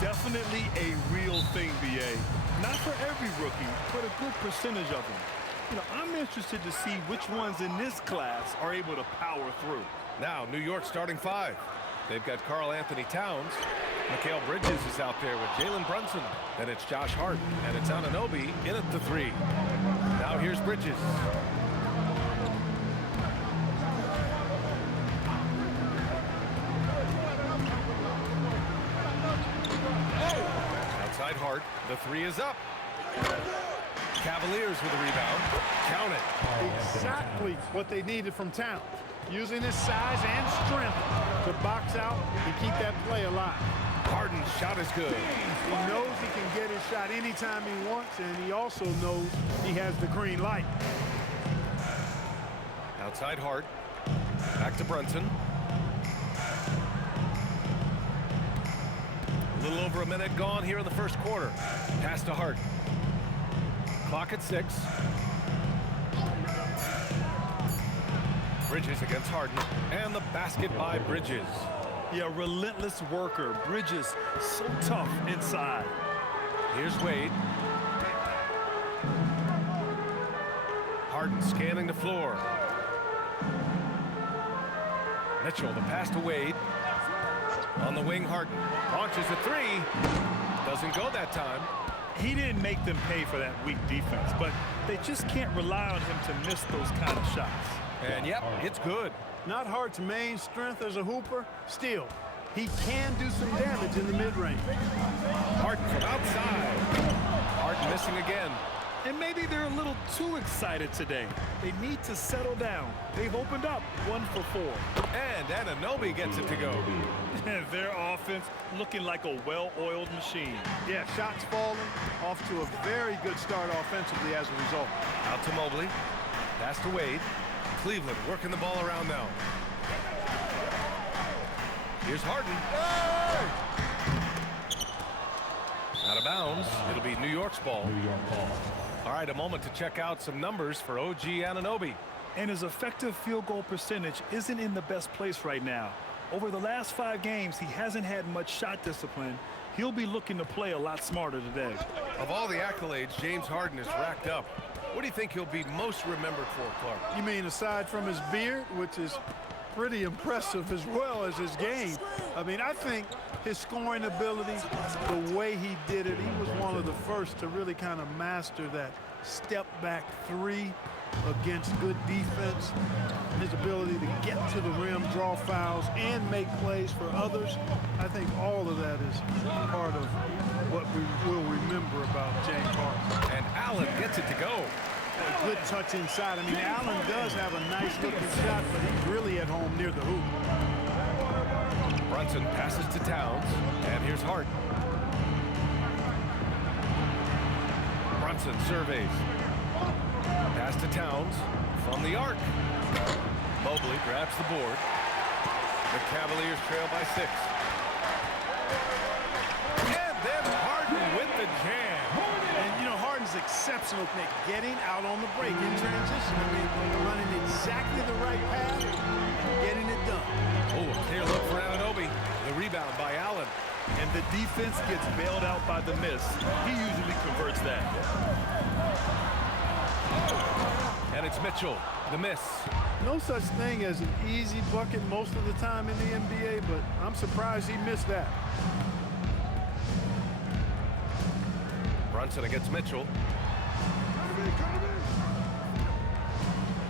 Definitely a real thing, BA. Not for every rookie, but a good percentage of them. You know, I'm interested to see which ones in this class are able to power through. Now, New York starting five. They've got Karl Anthony Towns. Mikal Bridges is out there with Jalen Brunson. Then it's Josh Hart, and it's Anunoby in at the three. Now here's Bridges. Outside Hart, the three is up. Cavaliers with a rebound. Count it. Exactly what they needed from Towns. Using his size and strength to box out and keep that play alive. Harden's shot is good. He knows he can get his shot anytime he wants, and he also knows he has the green light. Outside Hart. Back to Brunson. A little over a minute gone here in the first quarter. Pass to Hart. Clock at 6. Bridges against Harden, and the basket by Bridges. Yeah, relentless worker. Bridges, so tough inside. Here's Wade. Harden scanning the floor. Mitchell, the pass to Wade. On the wing, Harden launches a three. Doesn't go that time. He didn't make them pay for that weak defense, but they just can't rely on him to miss those kind of shots. And yep, it's good. Not Hart's main strength as a hooper. Still, he can do some damage in the mid-range. Harden from outside. Harden missing again. And maybe they're a little too excited today. They need to settle down. They've opened up 1 for 4. And Anunoby gets it to go. Their offense looking like a well-oiled machine. Yeah, shots falling. Off to a very good start offensively as a result. Out to Mobley. Pass to Wade. Cleveland working the ball around now. Here's Harden. Out of bounds. It'll be New York's ball. All right, a moment to check out some numbers for OG Anunoby. And his effective field goal percentage isn't in the best place right now. Over the last 5 games, he hasn't had much shot discipline. He'll be looking to play a lot smarter today. Of all the accolades James Harden has racked up, what do you think he'll be most remembered for, Clark? You mean aside from his beard, which is pretty impressive as well as his game? I mean, I think his scoring ability, the way he did it, he was one of the first to really kind of master that step-back three against good defense. His ability to get to the rim, draw fouls, and make plays for others. I think all of that is part of what we will remember about James Harden. And Allen gets it to go. A good touch inside. I mean, Allen does have a nice-looking shot, but he's really at home near the hoop. Brunson passes to Towns, and here's Hart. Brunson surveys. Pass to Towns from the arc. Mobley grabs the board. The Cavaliers trail by 6. And then Harden with the jam. And, you know, Harden's exceptional at getting out on the break in transition. I mean, running exactly the right path and getting it done. Oh, a clear look for Anunoby. The rebound by Allen. And the defense gets bailed out by the miss. He usually converts that. And it's Mitchell, the miss. No such thing as an easy bucket most of the time in the NBA, but I'm surprised he missed that. Brunson against Mitchell.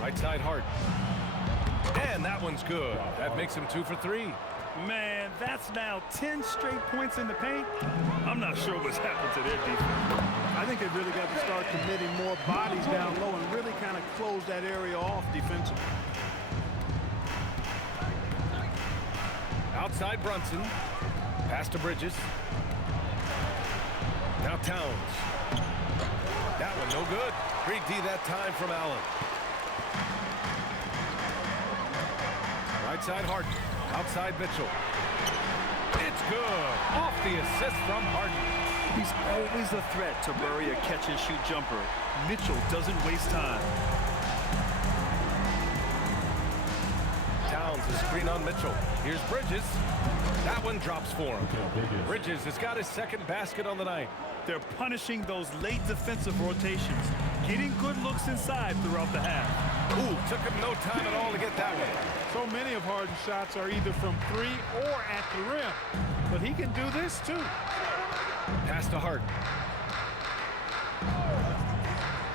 Right side Hart. And that one's good. That makes him 2 for 3. Man, that's now 10 straight points in the paint. I'm not sure what's happened to their defense. I think they've really got to start committing more bodies down low and really kind of close that area off defensively. Outside Brunson. Pass to Bridges. Now Towns. That one no good. 3D that time from Allen. Right side Harden. Outside Mitchell. It's good. Off the assist from Harden. He's always a threat to bury a catch-and-shoot jumper. Mitchell doesn't waste time. Towns is screen on Mitchell. Here's Bridges. That one drops for him. Bridges has got his second basket on the night. They're punishing those late defensive rotations, getting good looks inside throughout the half. Ooh, took him no time at all to get that one. So many of Harden's shots are either from 3 or at the rim. But he can do this too. Pass to Hart.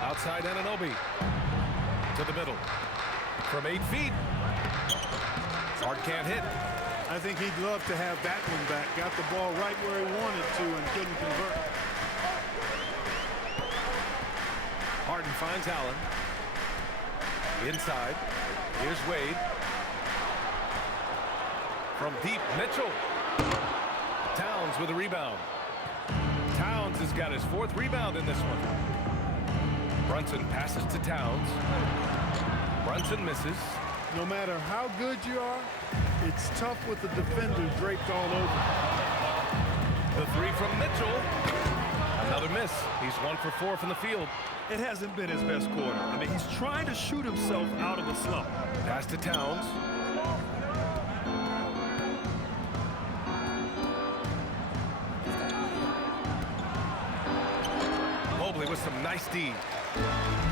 Outside Anunoby. To the middle. From 8 feet. Hart can't hit. I think he'd love to have that one back. Got the ball right where he wanted to and couldn't convert. Harden finds Allen. Inside. Here's Wade. From deep, Mitchell. Towns with a rebound. Towns has got his 4th rebound in this one. Brunson passes to Towns. Brunson misses. No matter how good you are, it's tough with the defender draped all over. The 3 from Mitchell. Another miss. He's 1 for 4 from the field. It hasn't been his best quarter. I mean, he's trying to shoot himself out of the slump. Pass to Towns. Mobley with some nice D.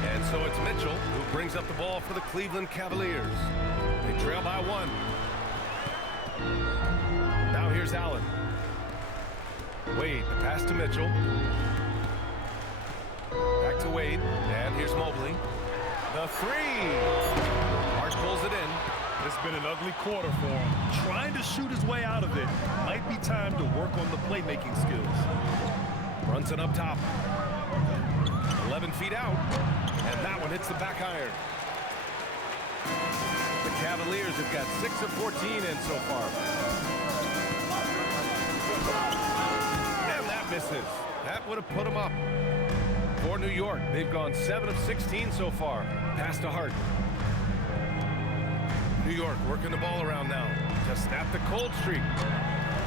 And so it's Mitchell who brings up the ball for the Cleveland Cavaliers. They trail by 1. Now here's Allen. Wade, the pass to Mitchell. Back to Wade, and here's Mobley. The 3. Hart pulls it in. It's been an ugly quarter for him. Trying to shoot his way out of it. Might be time to work on the playmaking skills. Brunson up top. 11 feet out, and that one hits the back iron. The Cavaliers have got 6 of 14 in so far. And that misses. That would have put them up. For New York, they've gone 7 of 16 so far. Pass to Hart. New York working the ball around now. Just snap the cold streak.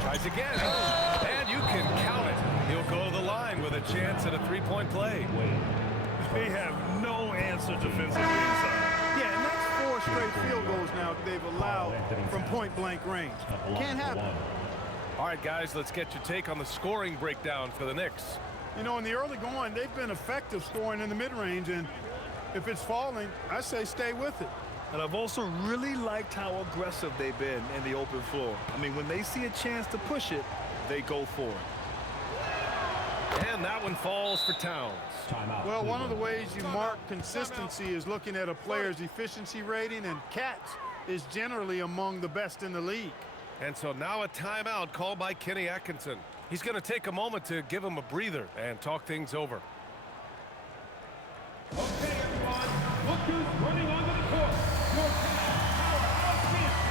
Tries again. And you can count it. He'll go to the line with a chance at a 3-point play. They have no answer defensively inside. Yeah, and that's 4 straight field goals now they've allowed from point-blank range. Can't happen. All right, guys, let's get your take on the scoring breakdown for the Knicks. You know, in the early going, they've been effective scoring in the mid-range, and if it's falling, I say stay with it. And I've also really liked how aggressive they've been in the open floor. I mean, when they see a chance to push it, they go for it. And that one falls for Towns. Well, one of the ways you mark consistency is looking at a player's efficiency rating, and Katz is generally among the best in the league. And so now a timeout called by Kenny Atkinson. He's going to take a moment to give him a breather and talk things over. Okay, everyone. Look who's running onto the court. Your powerhouse champion.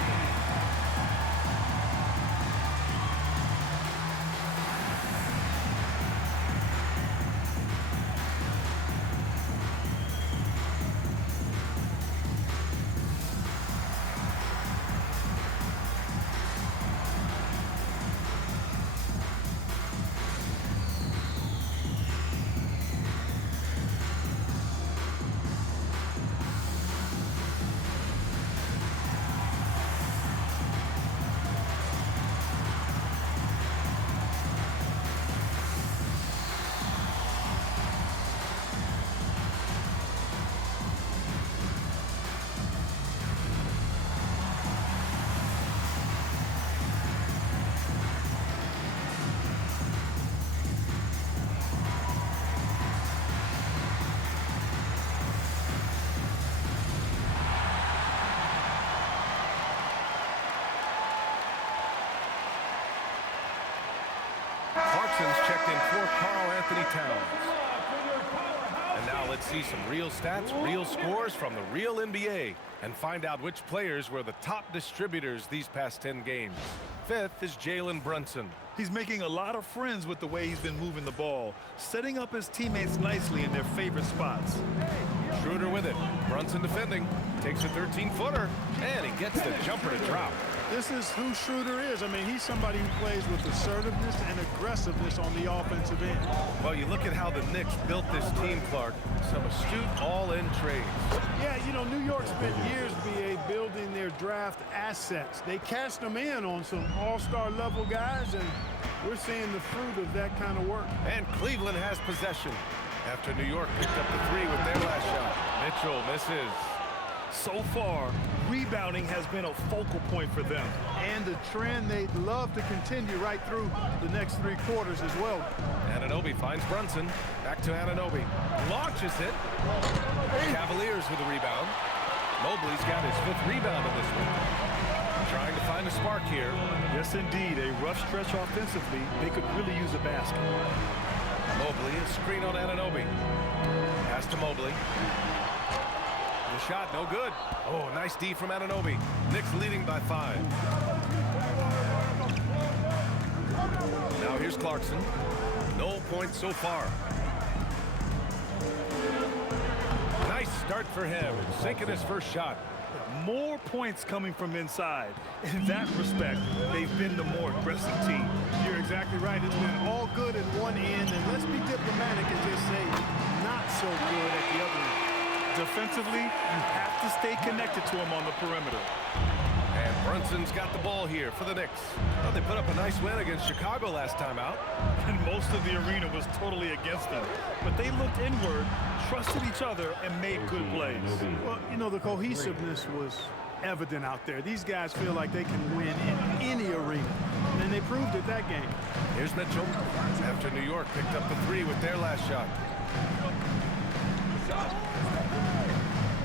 Checked in for Karl-Anthony Towns. And now let's see some real stats, real scores from the real NBA and find out which players were the top distributors these past 10 games. 5th is Jalen Brunson. He's making a lot of friends with the way he's been moving the ball, setting up his teammates nicely in their favorite spots. Schroeder with it. Brunson defending. Takes a 13-footer, and he gets the jumper to drop. This is who Schroeder is. I mean, he's somebody who plays with assertiveness and aggressiveness on the offensive end. Well, you look at how the Knicks built this team, Clark. Some astute all-in trades. Yeah, you know, New York spent years, BA, building their draft assets. They cashed them in on some all-star level guys, and we're seeing the fruit of that kind of work. And Cleveland has possession after New York picked up the three with their last shot. Mitchell misses. So far, rebounding has been a focal point for them. And the trend they'd love to continue right through the next 3 quarters as well. Anunoby finds Brunson. Back to Anunoby. Launches it. Cavaliers with a rebound. Mobley's got his 5th rebound in this one. Trying to find a spark here. Yes, indeed. A rough stretch offensively. They could really use a basket. Mobley, a screen on Anunoby. Pass to Mobley. The shot, no good. Oh, nice D from Anunoby. Knicks leading by 5. Now here's Clarkson. No points so far. Nice start for him. Sinking his first shot. More points coming from inside. In that respect, they've been the more aggressive team. You're exactly right. It's been all good at one end, and let's be diplomatic and just say not so good at the other end. Defensively, you have to stay connected to him on the perimeter. And Brunson's got the ball here for the Knicks. Well, they put up a nice win against Chicago last time out. And most of the arena was totally against them. But they looked inward, trusted each other, and made good plays. Well, you know, the cohesiveness was evident out there. These guys feel like they can win in any arena. And they proved it that game. Here's Mitchell. After New York picked up the 3 with their last shot.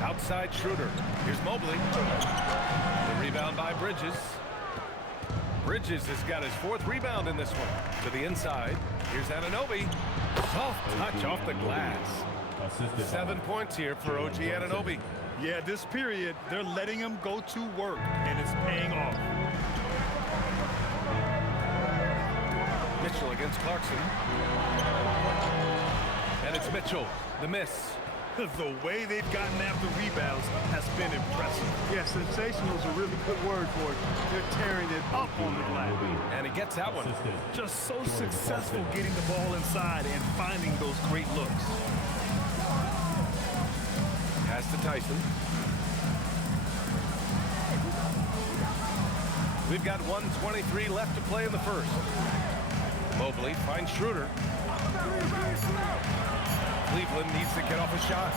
Outside Schroeder. Here's Mobley. The rebound by Bridges. Bridges has got his 4th rebound in this one. To the inside. Here's Anunoby. Soft touch off the glass. 7 points here for OG Anunoby. Yeah, this period, they're letting him go to work, and it's paying off. Mitchell against Clarkson. And it's Mitchell. The miss. The way they've gotten after rebounds has been impressive. Yeah, sensational is a really good word for it. They're tearing it up on the glass. And he gets that one. Just so successful getting the ball inside and finding those great looks. Pass to Tyson. We've got 1:23 left to play in the first. Mobley finds Schroeder. Cleveland needs to get off a shot.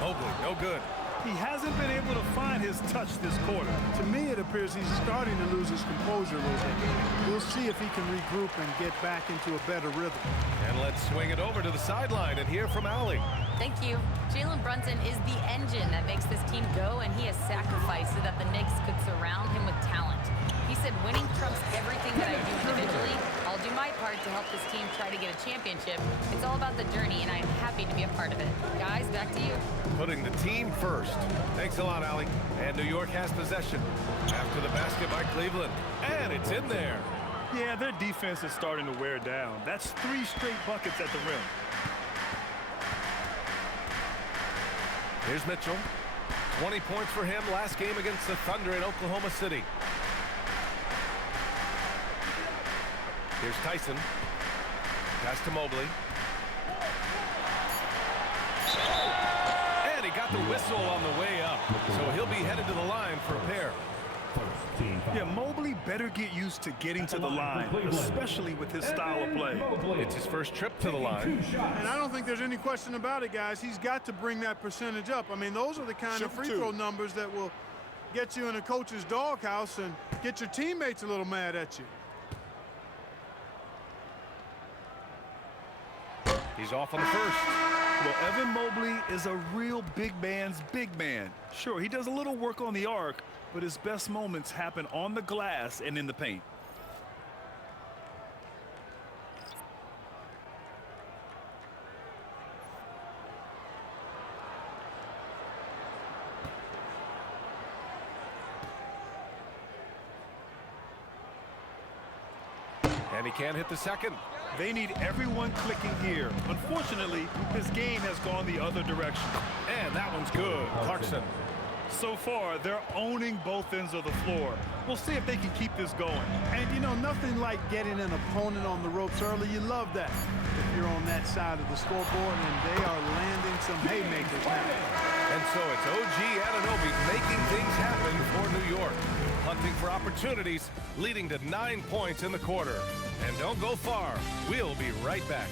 Mobley, no good. He hasn't been able to find his touch this quarter. To me, it appears he's starting to lose his composure a little bit. We'll see if he can regroup and get back into a better rhythm. And let's swing it over to the sideline and hear from Allie. Thank you. Jalen Brunson is the engine that makes this team go, and he has sacrificed so that the Knicks could surround him with talent. He said, winning trumps everything that I do individually. I'll do my part to help this team try to get a championship. It's all about the journey, and I'm happy to be a part of it. Guys, back to you. Putting the team first. Thanks a lot, Allie. And New York has possession. After the basket by Cleveland. And it's in there. Yeah, their defense is starting to wear down. That's 3 straight buckets at the rim. Here's Mitchell. 20 points for him last game against the Thunder in Oklahoma City. Here's Tyson. Pass to Mobley. And he got the whistle on the way up. So he'll be headed to the line for a pair. Yeah, Mobley better get used to getting to the line, especially with his style of play. It's his first trip to the line. And I don't think there's any question about it, guys. He's got to bring that percentage up. I mean, those are the kind of free throw numbers that will get you in a coach's doghouse and get your teammates a little mad at you. He's off on the first. Well, Evan Mobley is a real big man's big man. Sure, he does a little work on the arc, but his best moments happen on the glass and in the paint. And he can't hit the second. They need everyone clicking here. Unfortunately, his game has gone the other direction. And that one's good. Clarkson. So far, they're owning both ends of the floor. We'll see if they can keep this going. And, you know, nothing like getting an opponent on the ropes early. You love that if you're on that side of the scoreboard, and they are landing some haymakers now. And so it's OG Anunoby making things happen for New York. Hunting for opportunities, leading to 9 points in the quarter. And don't go far. We'll be right back.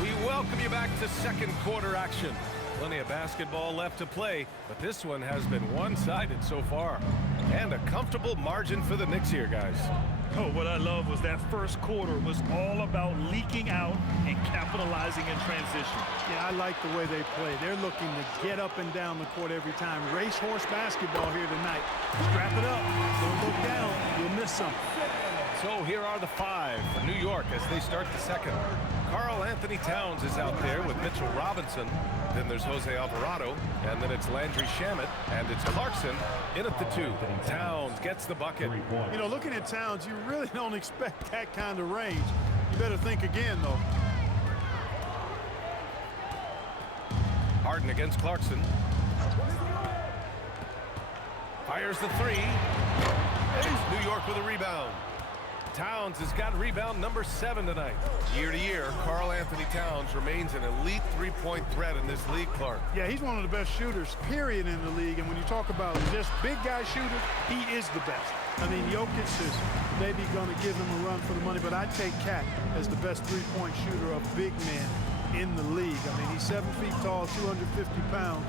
We welcome you back to second quarter action. Plenty of basketball left to play, but this one has been one-sided so far. And a comfortable margin for the Knicks here, guys. Oh, what I love was that first quarter was all about leaking out and capitalizing in transition. Yeah, I like the way they play. They're looking to get up and down the court every time. Racehorse basketball here tonight. Strap it up. Don't look down. You'll miss something. So here are the 5 for New York as they start the second. Karl Anthony Towns is out there with Mitchell Robinson. Then there's Jose Alvarado, and then it's Landry Shamet, and it's Clarkson in at the 2. Towns gets the bucket. You know, looking at Towns, you really don't expect that kind of range. You better think again, though. Harden against Clarkson. Fires the 3. Here's New York with a rebound. Towns has got rebound number 7 tonight. Year to year, Karl Anthony Towns remains an elite three-point threat in this league, Clark. Yeah, he's one of the best shooters, period, in the league. And when you talk about just big guy shooters, he is the best. I mean, Jokic is maybe going to give him a run for the money, but I take Cat as the best three-point shooter of big men in the league. I mean, he's 7 feet tall, 250 pounds,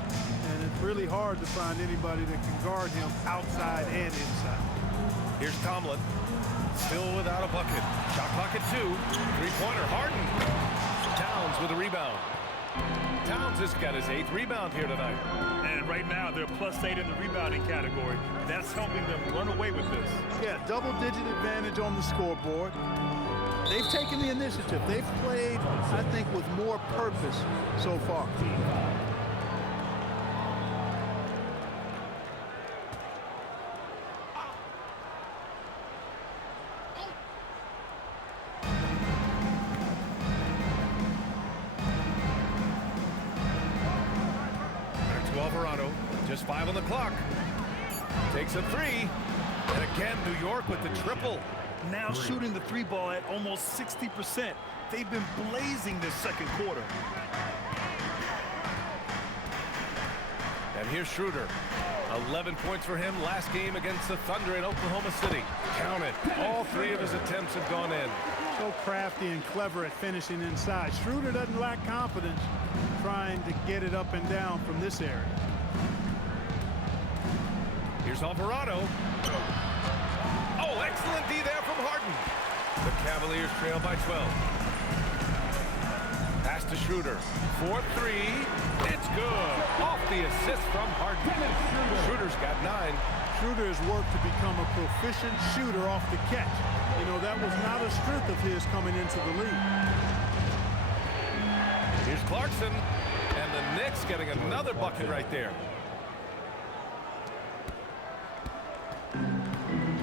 and it's really hard to find anybody that can guard him outside and inside. Here's Tomlin. Still without a bucket. Shot clock at 2. Three-pointer, Harden. Towns with a rebound. Towns has got his 8th rebound here tonight. And right now, they're +8 in the rebounding category. That's helping them run away with this. Yeah, double-digit advantage on the scoreboard. They've taken the initiative. They've played, I think, with more purpose so far. Just 5 on the clock. Takes a 3. And again, New York with the triple. Now shooting the 3 ball at almost 60%. They've been blazing this second quarter. And here's Schroeder. 11 points for him last game against the Thunder in Oklahoma City. Count it. All 3 of his attempts have gone in. So crafty and clever at finishing inside. Schroeder doesn't lack confidence trying to get it up and down from this area. Here's Alvarado. Oh, excellent D there from Harden. The Cavaliers trail by 12. Pass to Schroeder. 4-3. It's good. Off the assist from Harden. Schroeder's got 9. Schroeder has worked to become a proficient shooter off the catch. You know, that was not a strength of his coming into the league. Here's Clarkson. And the Knicks getting another bucket right there.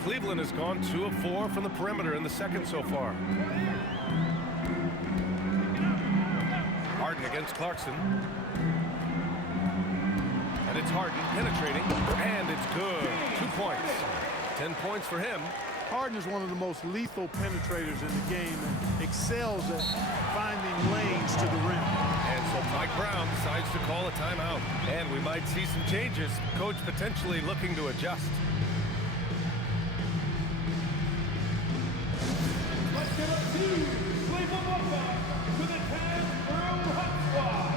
Cleveland has gone 2 of 4 from the perimeter in the second so far. Harden against Clarkson. And it's Harden penetrating. And it's good. 2 points. 10 points for him. Harden is one of the most lethal penetrators in the game and excels at finding lanes to the rim. And so Mike Brown decides to call a timeout. And we might see some changes. Coach potentially looking to adjust. Let's give up to Cleveland welcome to the 10-room hot squad.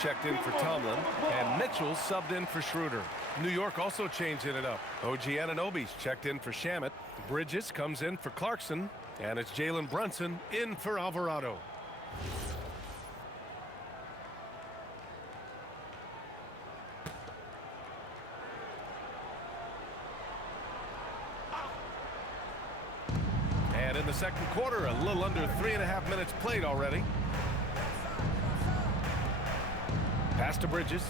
checked in for Tomlin, and Mitchell subbed in for Schroeder. New York also changing it up. OG Anunoby's checked in for Shamet. Bridges comes in for Clarkson, and it's Jalen Brunson in for Alvarado. And in the second quarter, a little under 3.5 minutes played already. Pass to Bridges.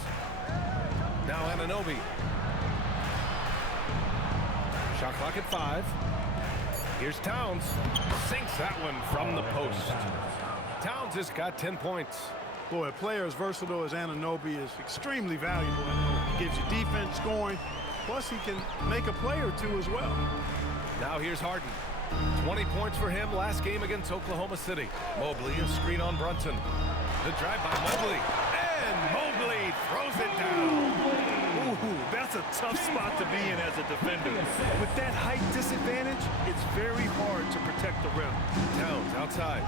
Now Anunoby. Shot clock at 5. Here's Towns. Sinks that one from the post. Towns has got 10 points. Boy, a player as versatile as Anunoby is extremely valuable. He gives you defense, scoring, plus he can make a play or two as well. Now here's Harden. 20 points for him last game against Oklahoma City. Mobley, a screen on Brunson. The drive by Mobley. And Mobley throws it down. Ooh, that's a tough spot to be in as a defender. With that height disadvantage, it's very hard to protect the rim. Towns outside.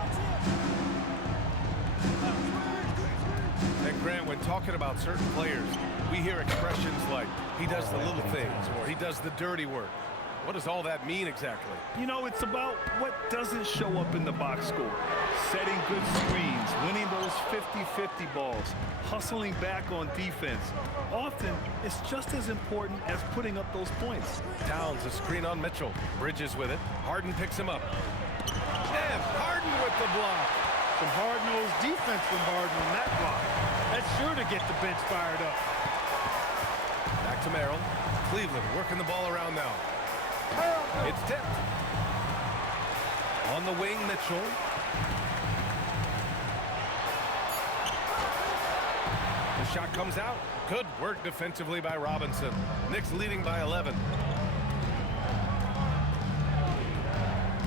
And Grant, when talking about certain players, we hear expressions like, he does the little things, or he does the dirty work. What does all that mean exactly? You know, it's about what doesn't show up in the box score. Setting good screens, winning those 50-50 balls, hustling back on defense. Often, it's just as important as putting up those points. Towns, a screen on Mitchell. Bridges with it. Harden picks him up. And Harden with the block. Some hard-nosed defense from Harden on that block. That's sure to get the bench fired up. Back to Merrill. Cleveland working the ball around now. It's tipped. On the wing, Mitchell. The shot comes out. Good work defensively by Robinson. Knicks leading by 11.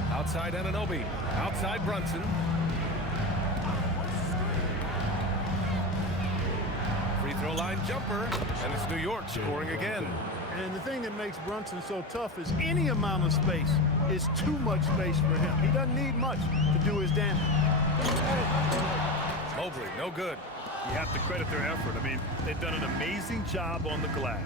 Outside Anunoby. Outside Brunson. Free throw line jumper. And it's New York scoring again. And the thing that makes Brunson so tough is any amount of space is too much space for him. He doesn't need much to do his damage. Mobley, no good. You have to credit their effort. I mean, they've done an amazing job on the glass.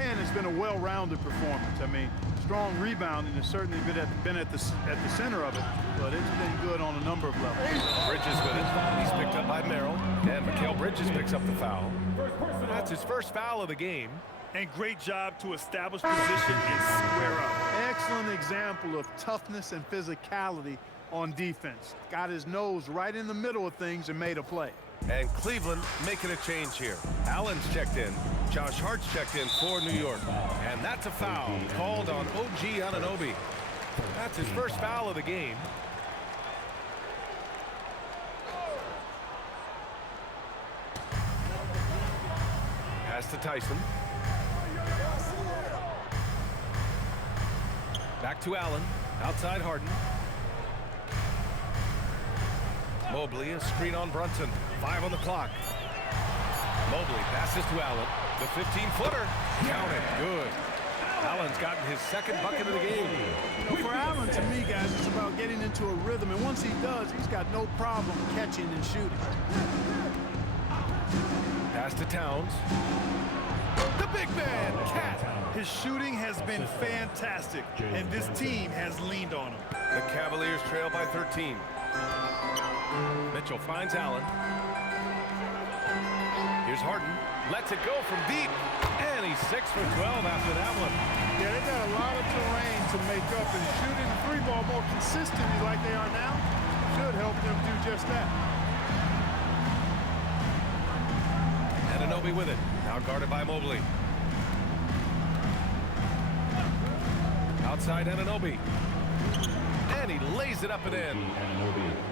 And it's been a well-rounded performance. I mean, strong rebounding has certainly been at the center of it, but it's been good on a number of levels. Bridges with it. He's picked up by Merrill. And Mikal Bridges picks up the foul. That's his first foul of the game. And great job to establish position and square up. Excellent example of toughness and physicality on defense. Got his nose right in the middle of things and made a play. And Cleveland making a change here. Allen's checked in. Josh Hart's checked in for New York. And that's a foul called on OG Anunoby. That's his first foul of the game. Pass to Tyson. Back to Allen. Outside Harden. Mobley, a screen on Brunson. 5 on the clock. Mobley passes to Allen. The 15-footer. Count it. Good. Allen's gotten his second bucket of the game. You know, for Allen, to me, guys, it's about getting into a rhythm. And once he does, he's got no problem catching and shooting. Pass to Towns. The big man, Cat. His shooting has been fantastic, and this team has leaned on him. The Cavaliers trail by 13. Mitchell finds Allen. Here's Harden. Lets it go from deep. And he's 6 for 12 after that one. Yeah, they got a lot of terrain to make up, and shooting the three ball more consistently like they are now should help them do just that. Anunoby with it. Now guarded by Mobley. Outside Anunoby. And he lays it up and in.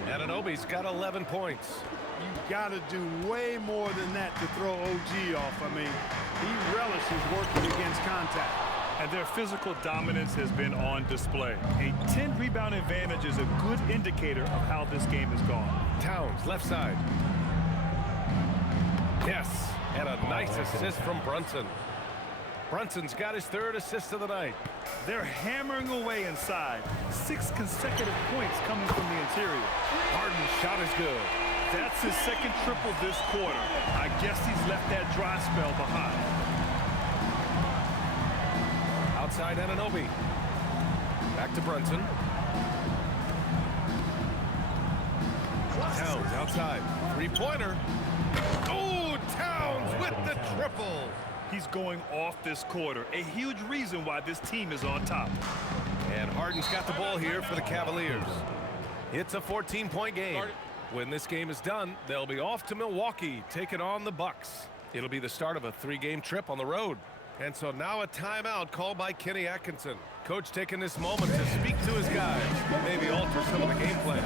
Anunoby's got 11 points. You got to do way more than that to throw OG off. I mean, he relishes working against contact. And their physical dominance has been on display. A 10-rebound advantage is a good indicator of how this game has gone. Towns, left side. Yes, and a nice assist from Brunson. Brunson's got his 3rd assist of the night. They're hammering away inside. 6 consecutive points coming from the interior. Harden's shot is good. That's his second triple this quarter. I guess he's left that dry spell behind. Outside Anunoby. Back to Brunson. Towns outside. Three-pointer. Oh, Towns with the triple. He's going off this quarter. A huge reason why this team is on top. And Harden's got the ball here for the Cavaliers. It's a 14-point game. When this game is done, they'll be off to Milwaukee, taking on the Bucks. It'll be the start of a 3-game trip on the road. And so now a timeout called by Kenny Atkinson. Coach taking this moment to speak to his guys, maybe alter some of the game plan.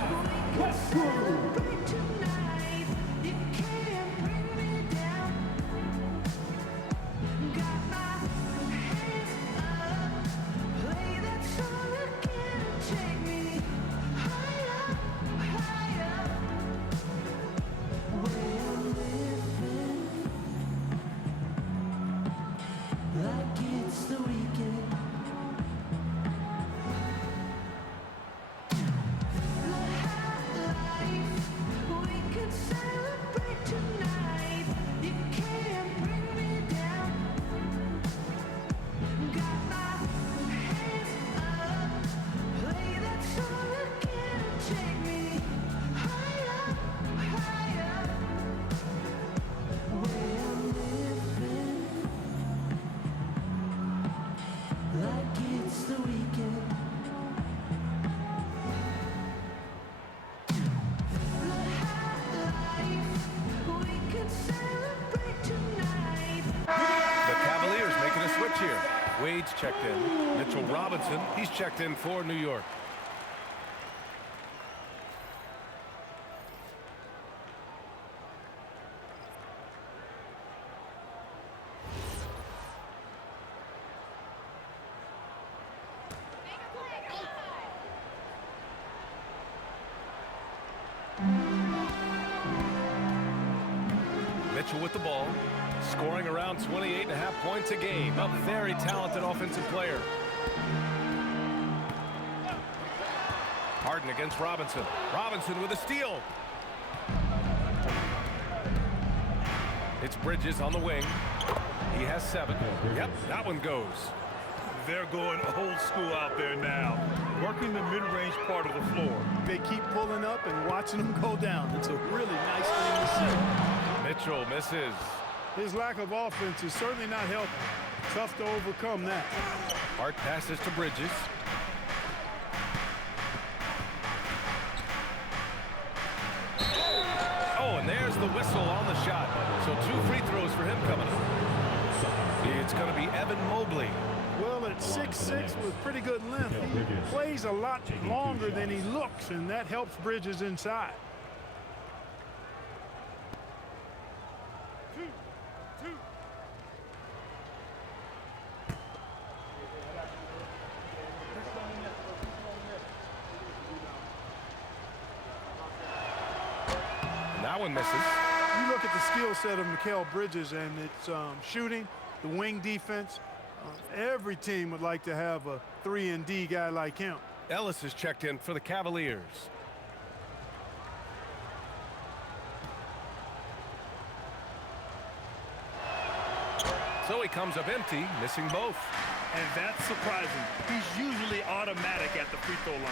Here. Wade's checked in. Mitchell Robinson, he's checked in for New York. Mitchell with the ball. Scoring around 28.5 points a game. A very talented offensive player. Harden against Robinson. Robinson with a steal. It's Bridges on the wing. He has 7. Yep, that one goes. They're going old school out there now, working the mid-range part of the floor. They keep pulling up and watching them go down. It's a really nice thing to see. Mitchell misses. His lack of offense is certainly not helping. Tough to overcome that. Hart passes to Bridges. Oh, and there's the whistle on the shot. So 2 free throws for him coming up. It's going to be Evan Mobley. Well, at 6'6" with pretty good length, he plays a lot longer than he looks, and that helps Bridges inside. That one misses. You look at the skill set of Mikal Bridges, and it's shooting, the wing defense. Every team would like to have a 3-and-D guy like him. Ellis is checked in for the Cavaliers. So he comes up empty, missing both. And that's surprising. He's usually automatic at the free throw line.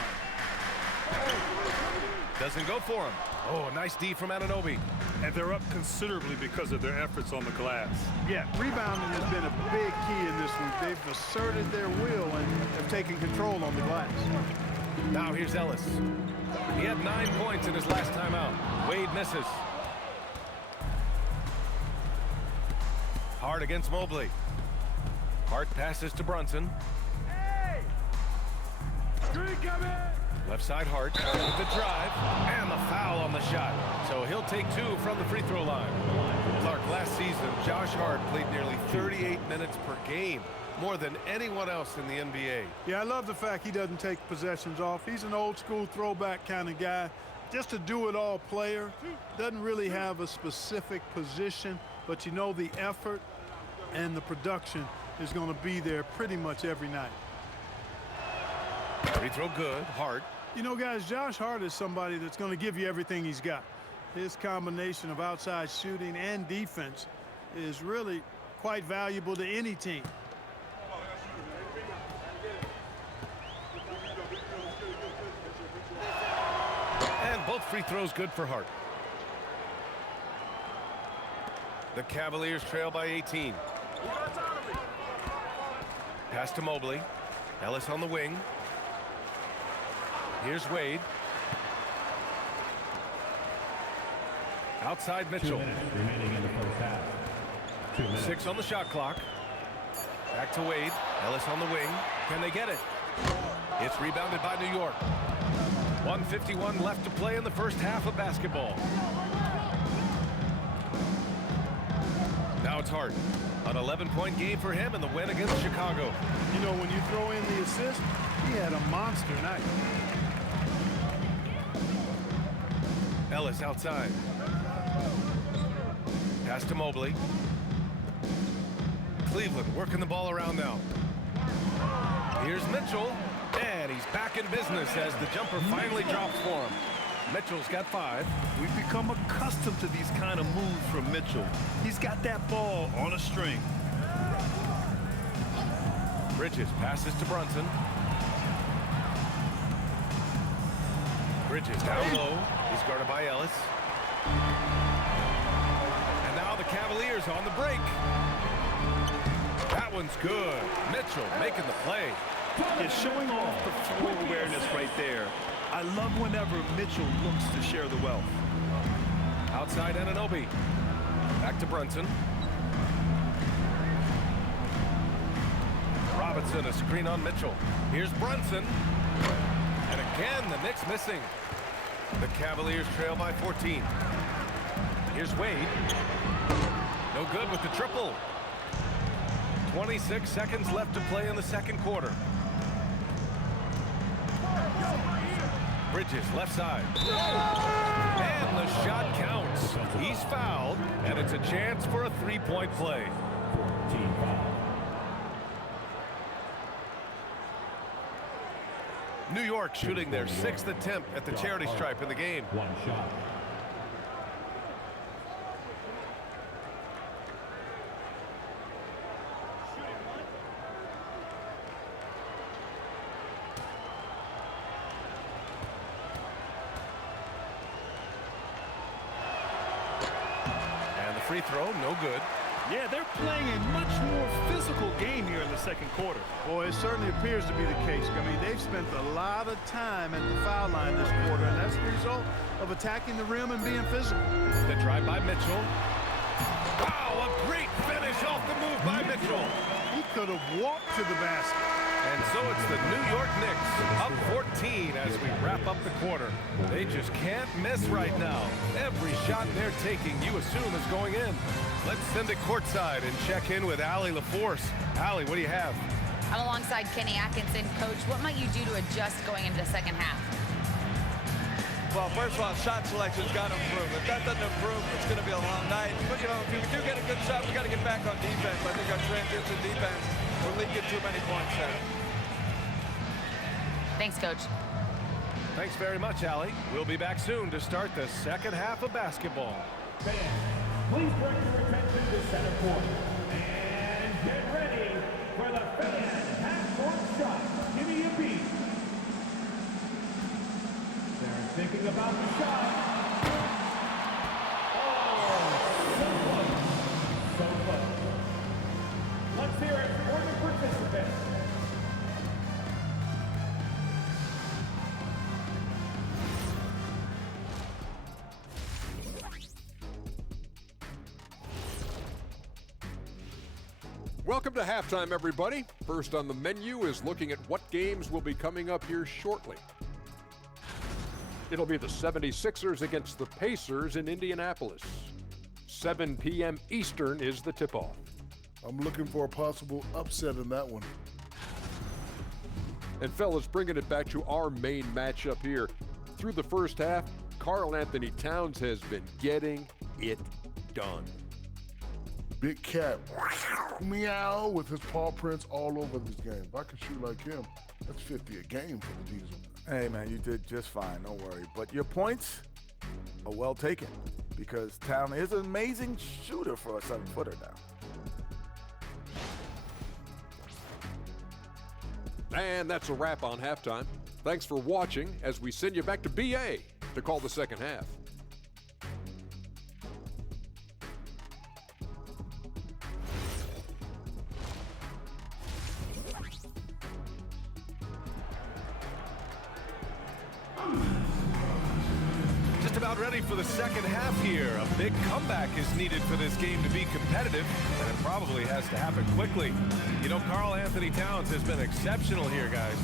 Doesn't go for him. Oh, nice D from Anunoby. And they're up considerably because of their efforts on the glass. Yeah, rebounding has been a big key in this one. They've asserted their will and have taken control on the glass. Now here's Ellis. He had 9 points in his last time out. Wade misses. Hart against Mobley. Hart passes to Brunson. Hey! Screen coming! Left side Hart with the drive and the foul on the shot. So he'll take 2 from the free throw line. Clark, last season, Josh Hart played nearly 38 minutes per game, more than anyone else in the NBA. Yeah, I love the fact he doesn't take possessions off. He's an old school throwback kind of guy. Just a do-it-all player. Doesn't really have a specific position, but you know the effort and the production is going to be there pretty much every night. Free throw good. Hart. You know, guys, Josh Hart is somebody that's going to give you everything he's got. His combination of outside shooting and defense is really quite valuable to any team. And both free throws good for Hart. The Cavaliers trail by 18. Pass to Mobley. Ellis on the wing. Here's Wade. Outside Mitchell. 2 minutes remaining in the first half. 2 minutes. 6 on the shot clock. Back to Wade. Ellis on the wing. Can they get it? It's rebounded by New York. 1:51 left to play in the first half of basketball. Now it's Hart. An 11-point game for him in the win against Chicago. You know, when you throw in the assist, he had a monster night. Ellis outside. Pass to Mobley. Cleveland working the ball around now. Here's Mitchell, and he's back in business as the jumper finally drops for him. Mitchell's got 5. We've become accustomed to these kind of moves from Mitchell. He's got that ball on a string. Bridges passes to Brunson. Bridges down low. He's guarded by Ellis. And now the Cavaliers on the break. That one's good. Mitchell making the play. He's showing off the floor awareness right there. I love whenever Mitchell looks to share the wealth. Outside Anunoby. Back to Brunson. Robinson, a screen on Mitchell. Here's Brunson. And again, the Knicks missing. The Cavaliers trail by 14. Here's Wade. No good with the triple. 26 seconds left to play in the second quarter. Bridges, left side. And the shot counts. He's fouled, and it's a chance for a three-point play. 14 foul. New York shooting their 6th attempt at the charity stripe in the game. 1 shot. And the free throw, no good. Yeah, they're playing a much more physical game here in the second quarter. Boy, it certainly appears to be the case. I mean, they've spent a lot of time at the foul line this quarter, and that's the result of attacking the rim and being physical. The drive by Mitchell. Wow, a great finish off the move by Mitchell. He could have walked to the basket. And so it's the New York Knicks up 14 as we wrap up the quarter. They just can't miss right now. Every shot they're taking, you assume, is going in. Let's send it courtside and check in with Allie LaForce. Allie, what do you have? I'm alongside Kenny Atkinson. Coach, what might you do to adjust going into the second half? Well, first of all, shot selection's got to improve. If that doesn't improve, it's going to be a long night. But, you know, if we do get a good shot, we got to get back on defense. I think our transition defense, we're leaking too many points there. Thanks, Coach. Thanks very much, Allie. We'll be back soon to start the second half of basketball. Fans, please direct your attention to center court. And get ready for the fan half-court shot. Give me a beat. They're thinking about the shot. Oh, so close. So close. Let's hear it for the participants. Welcome to halftime, everybody. First on the menu is looking at what games will be coming up here shortly. It'll be the 76ers against the Pacers in Indianapolis. 7 p.m. Eastern is the tip-off. I'm looking for a possible upset in that one. And fellas, bringing it back to our main matchup here. Through the first half, Karl Anthony Towns has been getting it done. Big cat, meow, with his paw prints all over this game. If I could shoot like him, that's 50 a game for the Diesel. Hey, man, you did just fine. Don't worry. But your points, well taken because Town is an amazing shooter for a 7-footer now. And that's a wrap on halftime. Thanks for watching as we send you back to BA to call the second half. Just about ready for the second half here. A big comeback is needed for this game to be competitive, and it probably has to happen quickly. You know, Karl Anthony Towns has been exceptional here, guys.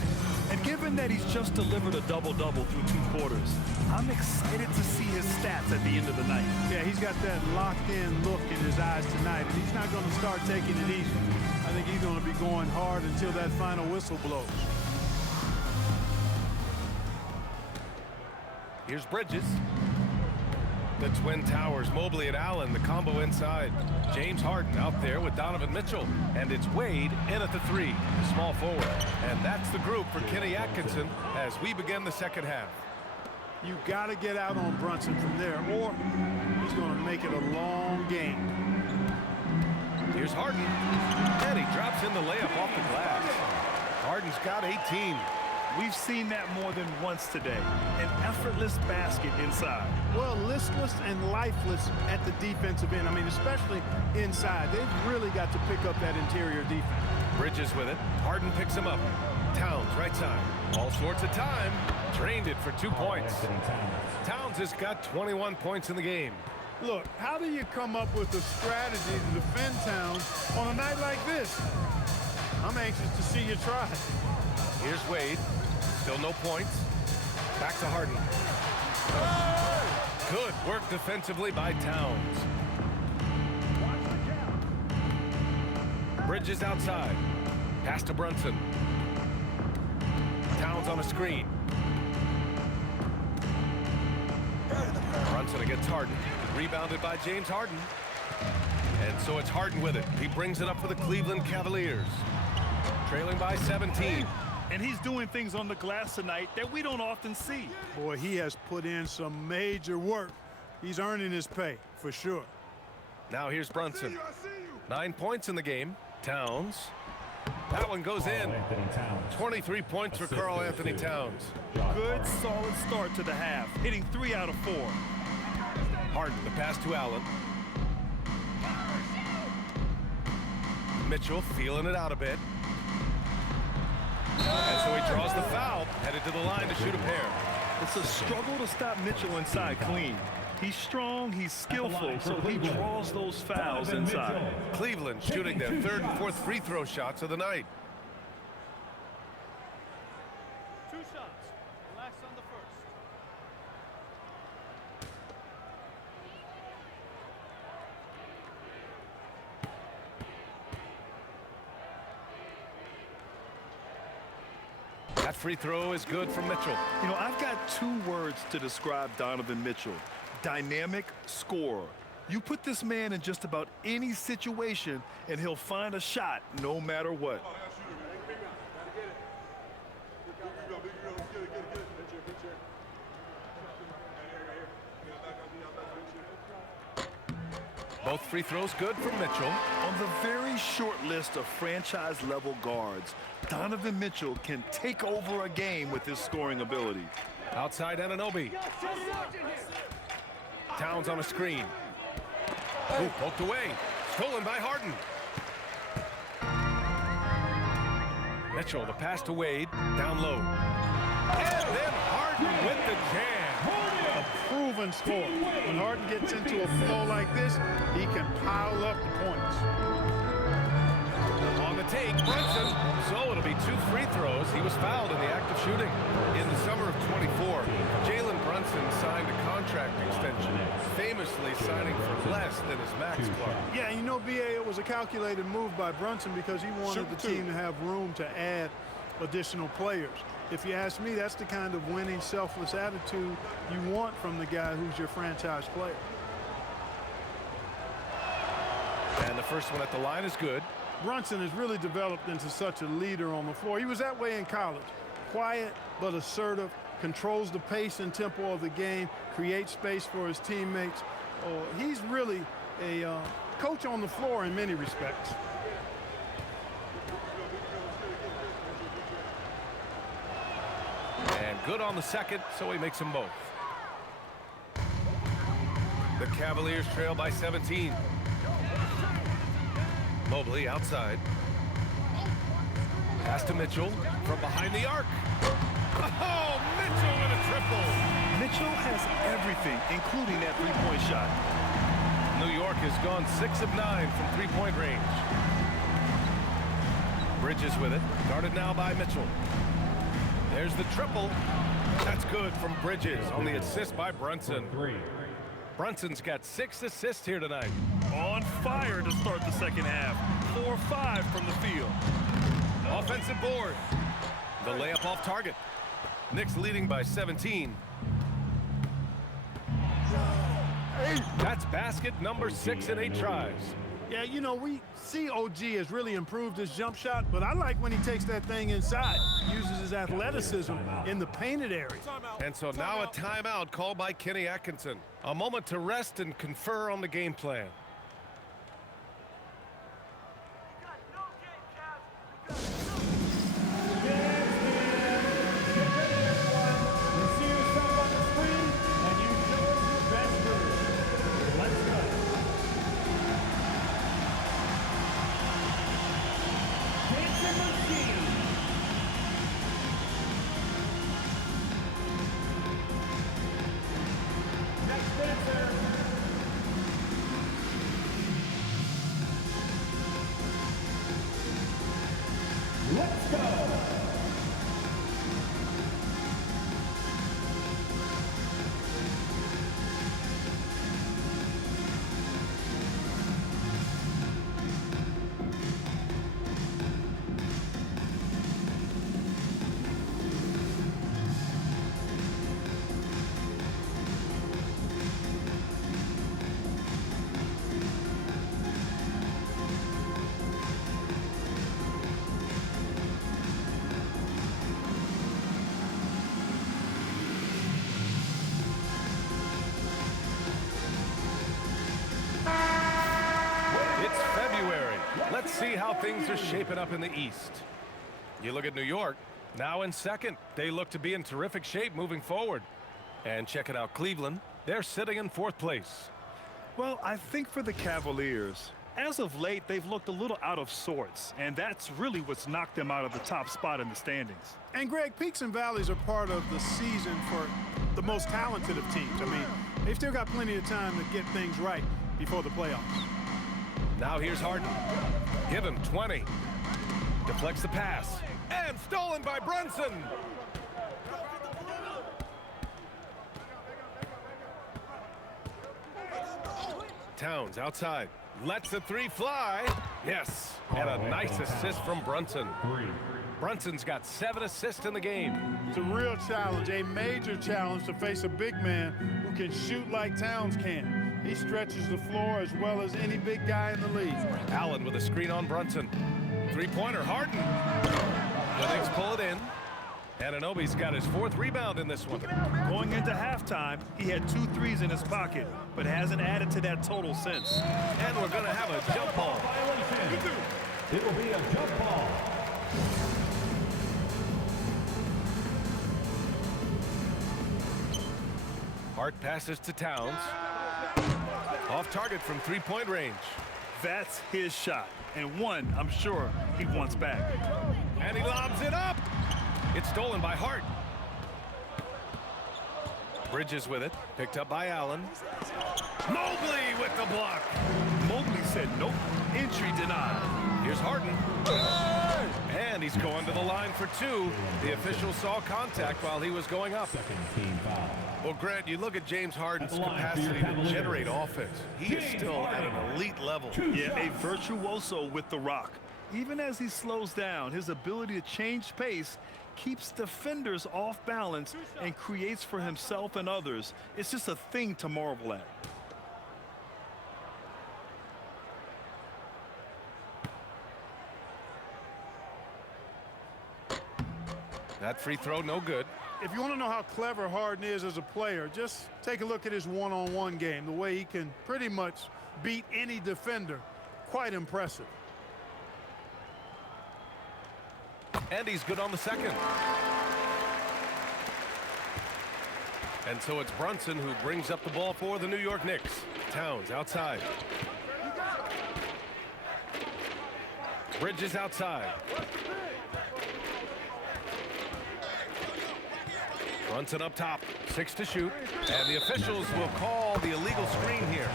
And given that he's just delivered a double-double through 2 quarters, I'm excited to see his stats at the end of the night. Yeah, he's got that locked-in look in his eyes tonight, and he's not going to start taking it easy. I think he's going to be going hard until that final whistle blows. Here's Bridges. The Twin Towers, Mobley and Allen, the combo inside. James Harden out there with Donovan Mitchell. And it's Wade in at the 3, the small forward. And that's the group for Kenny Atkinson as we begin the second half. You got to get out on Brunson from there, or he's going to make it a long game. Here's Harden. And he drops in the layup off the glass. Harden's got 18. We've seen that more than once today. An effortless basket inside. Well, listless and lifeless at the defensive end. I mean, especially inside. They've really got to pick up that interior defense. Bridges with it. Harden picks him up. Towns right side. All sorts of time. Drained it for 2 points. Towns has got 21 points in the game. Look, how do you come up with a strategy to defend Towns on a night like this? I'm anxious to see you try. Here's Wade. Still no points. Back to Harden. Good work defensively by Towns. Bridges outside. Pass to Brunson. Towns on a screen. Brunson against Harden. Rebounded by James Harden. And so it's Harden with it. He brings it up for the Cleveland Cavaliers. Trailing by 17. And he's doing things on the glass tonight that we don't often see. Boy, he has put in some major work. He's earning his pay, for sure. Now here's Brunson. 9 points in the game. Towns. That one goes in. 23 points for Karl Anthony Towns. Good, solid start to the half, hitting 3 out of 4. Harden, the pass to Allen. Mitchell feeling it out a bit. And so he draws the foul, headed to the line to shoot a pair. It's a struggle to stop Mitchell inside clean. He's strong, he's skillful, so he draws those fouls inside. Cleveland shooting their 3rd and 4th free throw shots of the night. 2 shots. Relax on the first. That free throw is good from Mitchell. You know, I've got 2 words to describe Donovan Mitchell. Dynamic scorer. You put this man in just about any situation, and he'll find a shot no matter what. Both free throws good from Mitchell. On the very short list of franchise-level guards, Donovan Mitchell can take over a game with his scoring ability. Outside Anunoby. Towns on a screen. Ooh, poked away. Stolen by Harden. Mitchell, the pass to Wade. Down low. And then Harden with the jam. A proven scorer. When Harden gets into a flow like this, he can pile up the points. On the take, Brunson. So it'll be 2 free throws. He was fouled in the act of shooting. In the summer of 24, Jalen Brunson signed a contract extension, famously signing for less than his max club. Yeah, you know, BA, it was a calculated move by Brunson because he wanted the team to have room to add additional players. If you ask me, that's the kind of winning, selfless attitude you want from the guy who's your franchise player. And the first one at the line is good. Brunson has really developed into such a leader on the floor. He was that way in college. Quiet but assertive, controls the pace and tempo of the game, creates space for his teammates. He's really a coach on the floor in many respects. And good on the second, so he makes them both. The Cavaliers trail by 17. Mobley outside. Pass to Mitchell from behind the arc. Oh, Mitchell with a triple. Mitchell has everything, including that three-point shot. New York has gone 6 of 9 from three-point range. Bridges with it, guarded now by Mitchell. There's the triple. That's good from Bridges on the assist by Brunson. Brunson's got 6 assists here tonight. On fire to start the second half. 4-5 from the field. Offensive board. The layup off target. Knicks leading by 17. That's basket number 6 in 8 tries. Yeah, you know, we see OG has really improved his jump shot, but I like when he takes that thing inside, uses his athleticism in the painted area. And so now a timeout called by Kenny Atkinson. A moment to rest and confer on the game plan. Let's go. Let's see how things are shaping up in the East. You look at New York, now in second. They look to be in terrific shape moving forward. And check it out, Cleveland. They're sitting in 4th place. Well, I think for the Cavaliers, as of late, they've looked a little out of sorts, and that's really what's knocked them out of the top spot in the standings. And Greg, peaks and valleys are part of the season for the most talented of teams. I mean, they've still got plenty of time to get things right before the playoffs. Now here's Harden. Give him 20. Deflects the pass. And stolen by Brunson. Towns outside. Lets the 3 fly. Yes. And a nice assist from Brunson. Brunson's got 7 assists in the game. It's a real challenge, a major challenge to face a big man who can shoot like Towns can. He stretches the floor as well as any big guy in the league. Allen with a screen on Brunson. 3-pointer, Harden. The Knicks pull it in. Anunoby's got his 4th rebound in this one. Going into halftime, he had 2 threes in his pocket, but hasn't added to that total since. And we're going to have a jump ball. It will be a jump ball. Hart passes to Towns. Off target from 3-point range. That's his shot, and one I'm sure he wants back. And he lobs it up. It's stolen by Hart. Bridges with it, picked up by Allen. Mobley with the block. Mobley said nope, entry denied. Here's Harden. And he's going to the line for 2. The official saw contact while he was going up. Second team foul. Well, Grant, you look at James Harden's capacity to generate offense. He is still at an elite level. Yeah, a virtuoso with the rock. Even as he slows down, his ability to change pace keeps defenders off balance and creates for himself and others. It's just a thing to marvel at. That free throw, no good. if you want to know how clever Harden is as a player, just take a look at his one-on-one game, the way he can pretty much beat any defender. Quite impressive. And he's good on the second. And so it's Brunson who brings up the ball for the New York Knicks. Towns outside. Bridges outside. Brunson up top. 6 to shoot. And the officials will call the illegal screen here.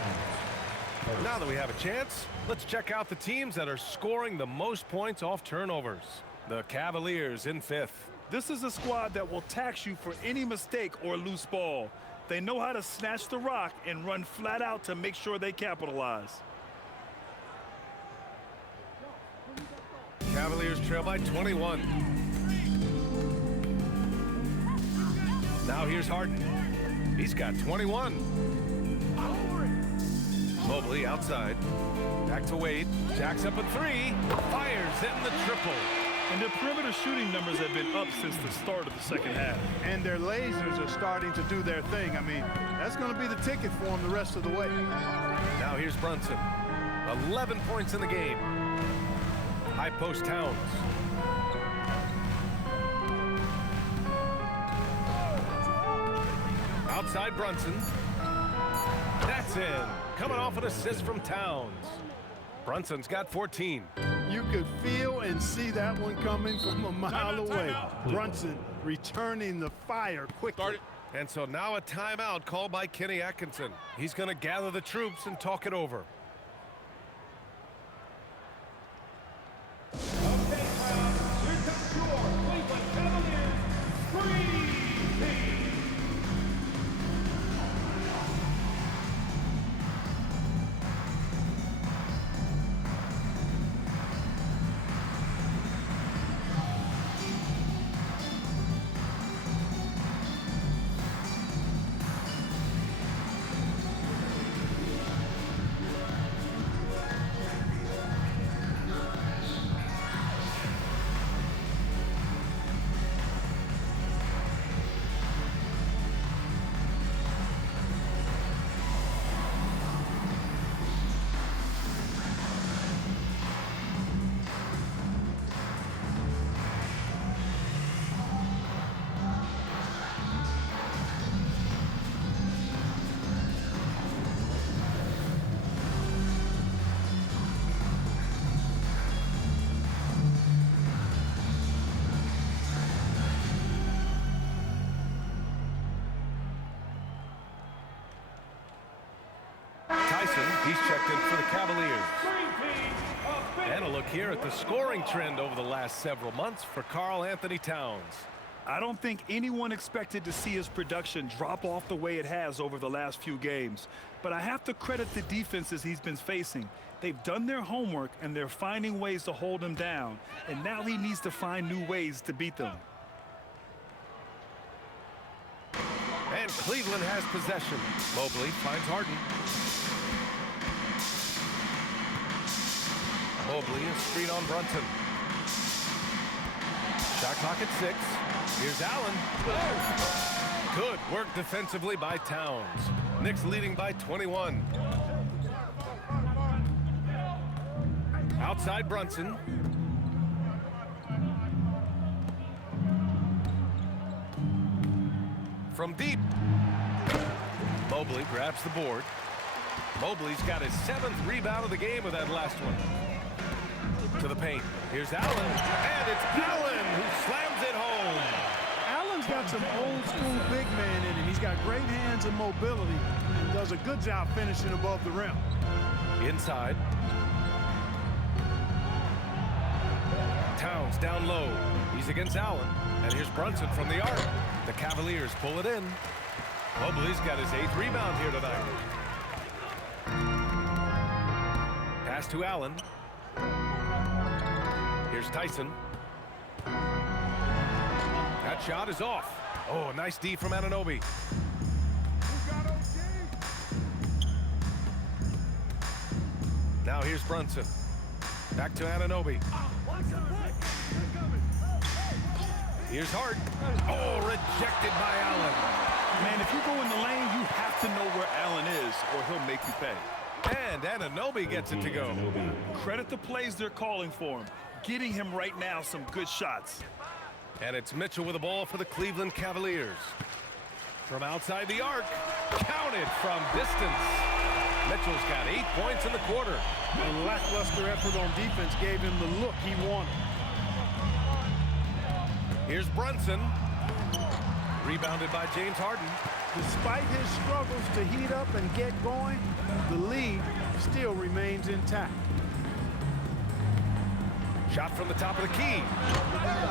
Now that we have a chance, let's check out the teams that are scoring the most points off turnovers. The Cavaliers in 5th. This is a squad that will tax you for any mistake or loose ball. They know how to snatch the rock and run flat out to make sure they capitalize. Cavaliers trail by 21. Now here's Harden. He's got 21. Mobley outside. Back to Wade. Jacks up a 3. Fires in the triple. And their perimeter shooting numbers have been up since the start of the second half. And their lasers are starting to do their thing. I mean, that's going to be the ticket for them the rest of the way. Now here's Brunson. 11 points in the game. High post Towns. Outside Brunson. That's in. Coming off an assist from Towns. Brunson's got 14. You could feel and see that one coming from a mile away. Brunson returning the fire quickly. And so now a timeout called by Kenny Atkinson. He's going to gather the troops and talk it over. Okay, crowd, here comes your Cleveland Cavaliers Screen Team. He's checked in for the Cavaliers. And a look here at the scoring trend over the last several months for Karl Anthony Towns. I don't think anyone expected to see his production drop off the way it has over the last few games. But I have to credit the defenses he's been facing. They've done their homework, and they're finding ways to hold him down. And now he needs to find new ways to beat them. And Cleveland has possession. Mobley finds Harden. Mobley is screen on Brunson. Shot clock at 6. Here's Allen. Good work defensively by Towns. Knicks leading by 21. Outside Brunson. From deep. Mobley grabs the board. Mobley's got his 7th rebound of the game with that last one. To the paint. Here's Allen. And it's Allen who slams it home. Allen's got some old school big man in him. He's got great hands and mobility and does a good job finishing above the rim. Inside. Towns down low. He's against Allen. And here's Brunson from the arc. The Cavaliers pull it in. Mobley's got his 8th rebound here tonight. Pass to Allen. Here's Tyson. That shot is off. Oh, nice D from Anunoby. Now here's Brunson. Back to Anunoby. Here's Hart. Oh, rejected by Allen. Man, if you go in the lane, you have to know where Allen is, or he'll make you pay. And Anunoby gets it to go. Credit the plays they're calling for him. Getting him right now some good shots. And it's Mitchell with the ball for the Cleveland Cavaliers. From outside the arc, counted from distance. Mitchell's got 8 points in the quarter. A lackluster effort on defense gave him the look he wanted. Here's Brunson. Rebounded by James Harden. Despite his struggles to heat up and get going, the lead still remains intact. Shot from the top of the key.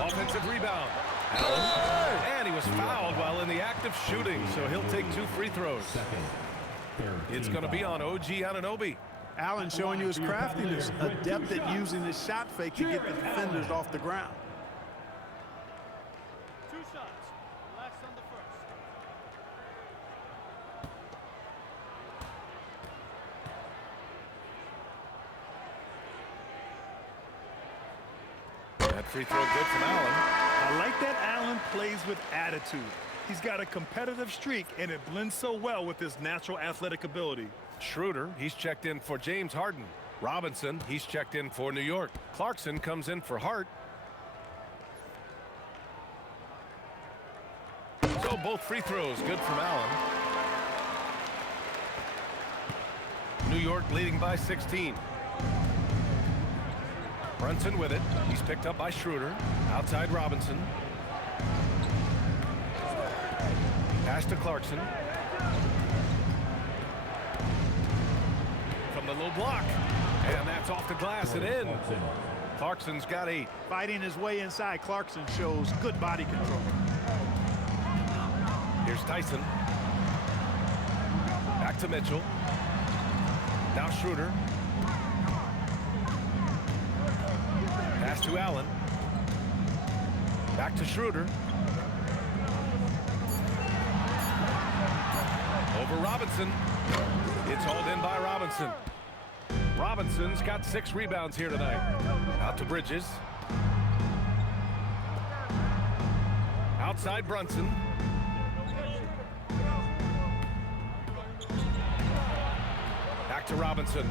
Offensive rebound. Allen. And he was fouled while in the act of shooting, so he'll take 2 free throws. It's going to be on OG Anunoby. Allen showing you his craftiness, adept at using his shot fake to get the defenders off the ground. 2 shots. Relax on the first. That free throw good from Allen. I like that Allen plays with attitude. He's got a competitive streak, and it blends so well with his natural athletic ability. Schroeder, he's checked in for James Harden. Robinson, he's checked in for New York. Clarkson comes in for Hart. So both free throws good from Allen. New York leading by 16. Brunson with it. He's picked up by Schroeder. Outside Robinson. Pass to Clarkson. From the low block. And that's off the glass and in. Clarkson's got 8. Fighting his way inside, Clarkson shows good body control. Here's Tyson. Back to Mitchell. Now Schroeder. Pass to Allen. Back to Schroeder. Over Robinson. It's hauled in by Robinson. Robinson's got 6 rebounds here tonight. Out to Bridges. Outside Brunson. Back to Robinson.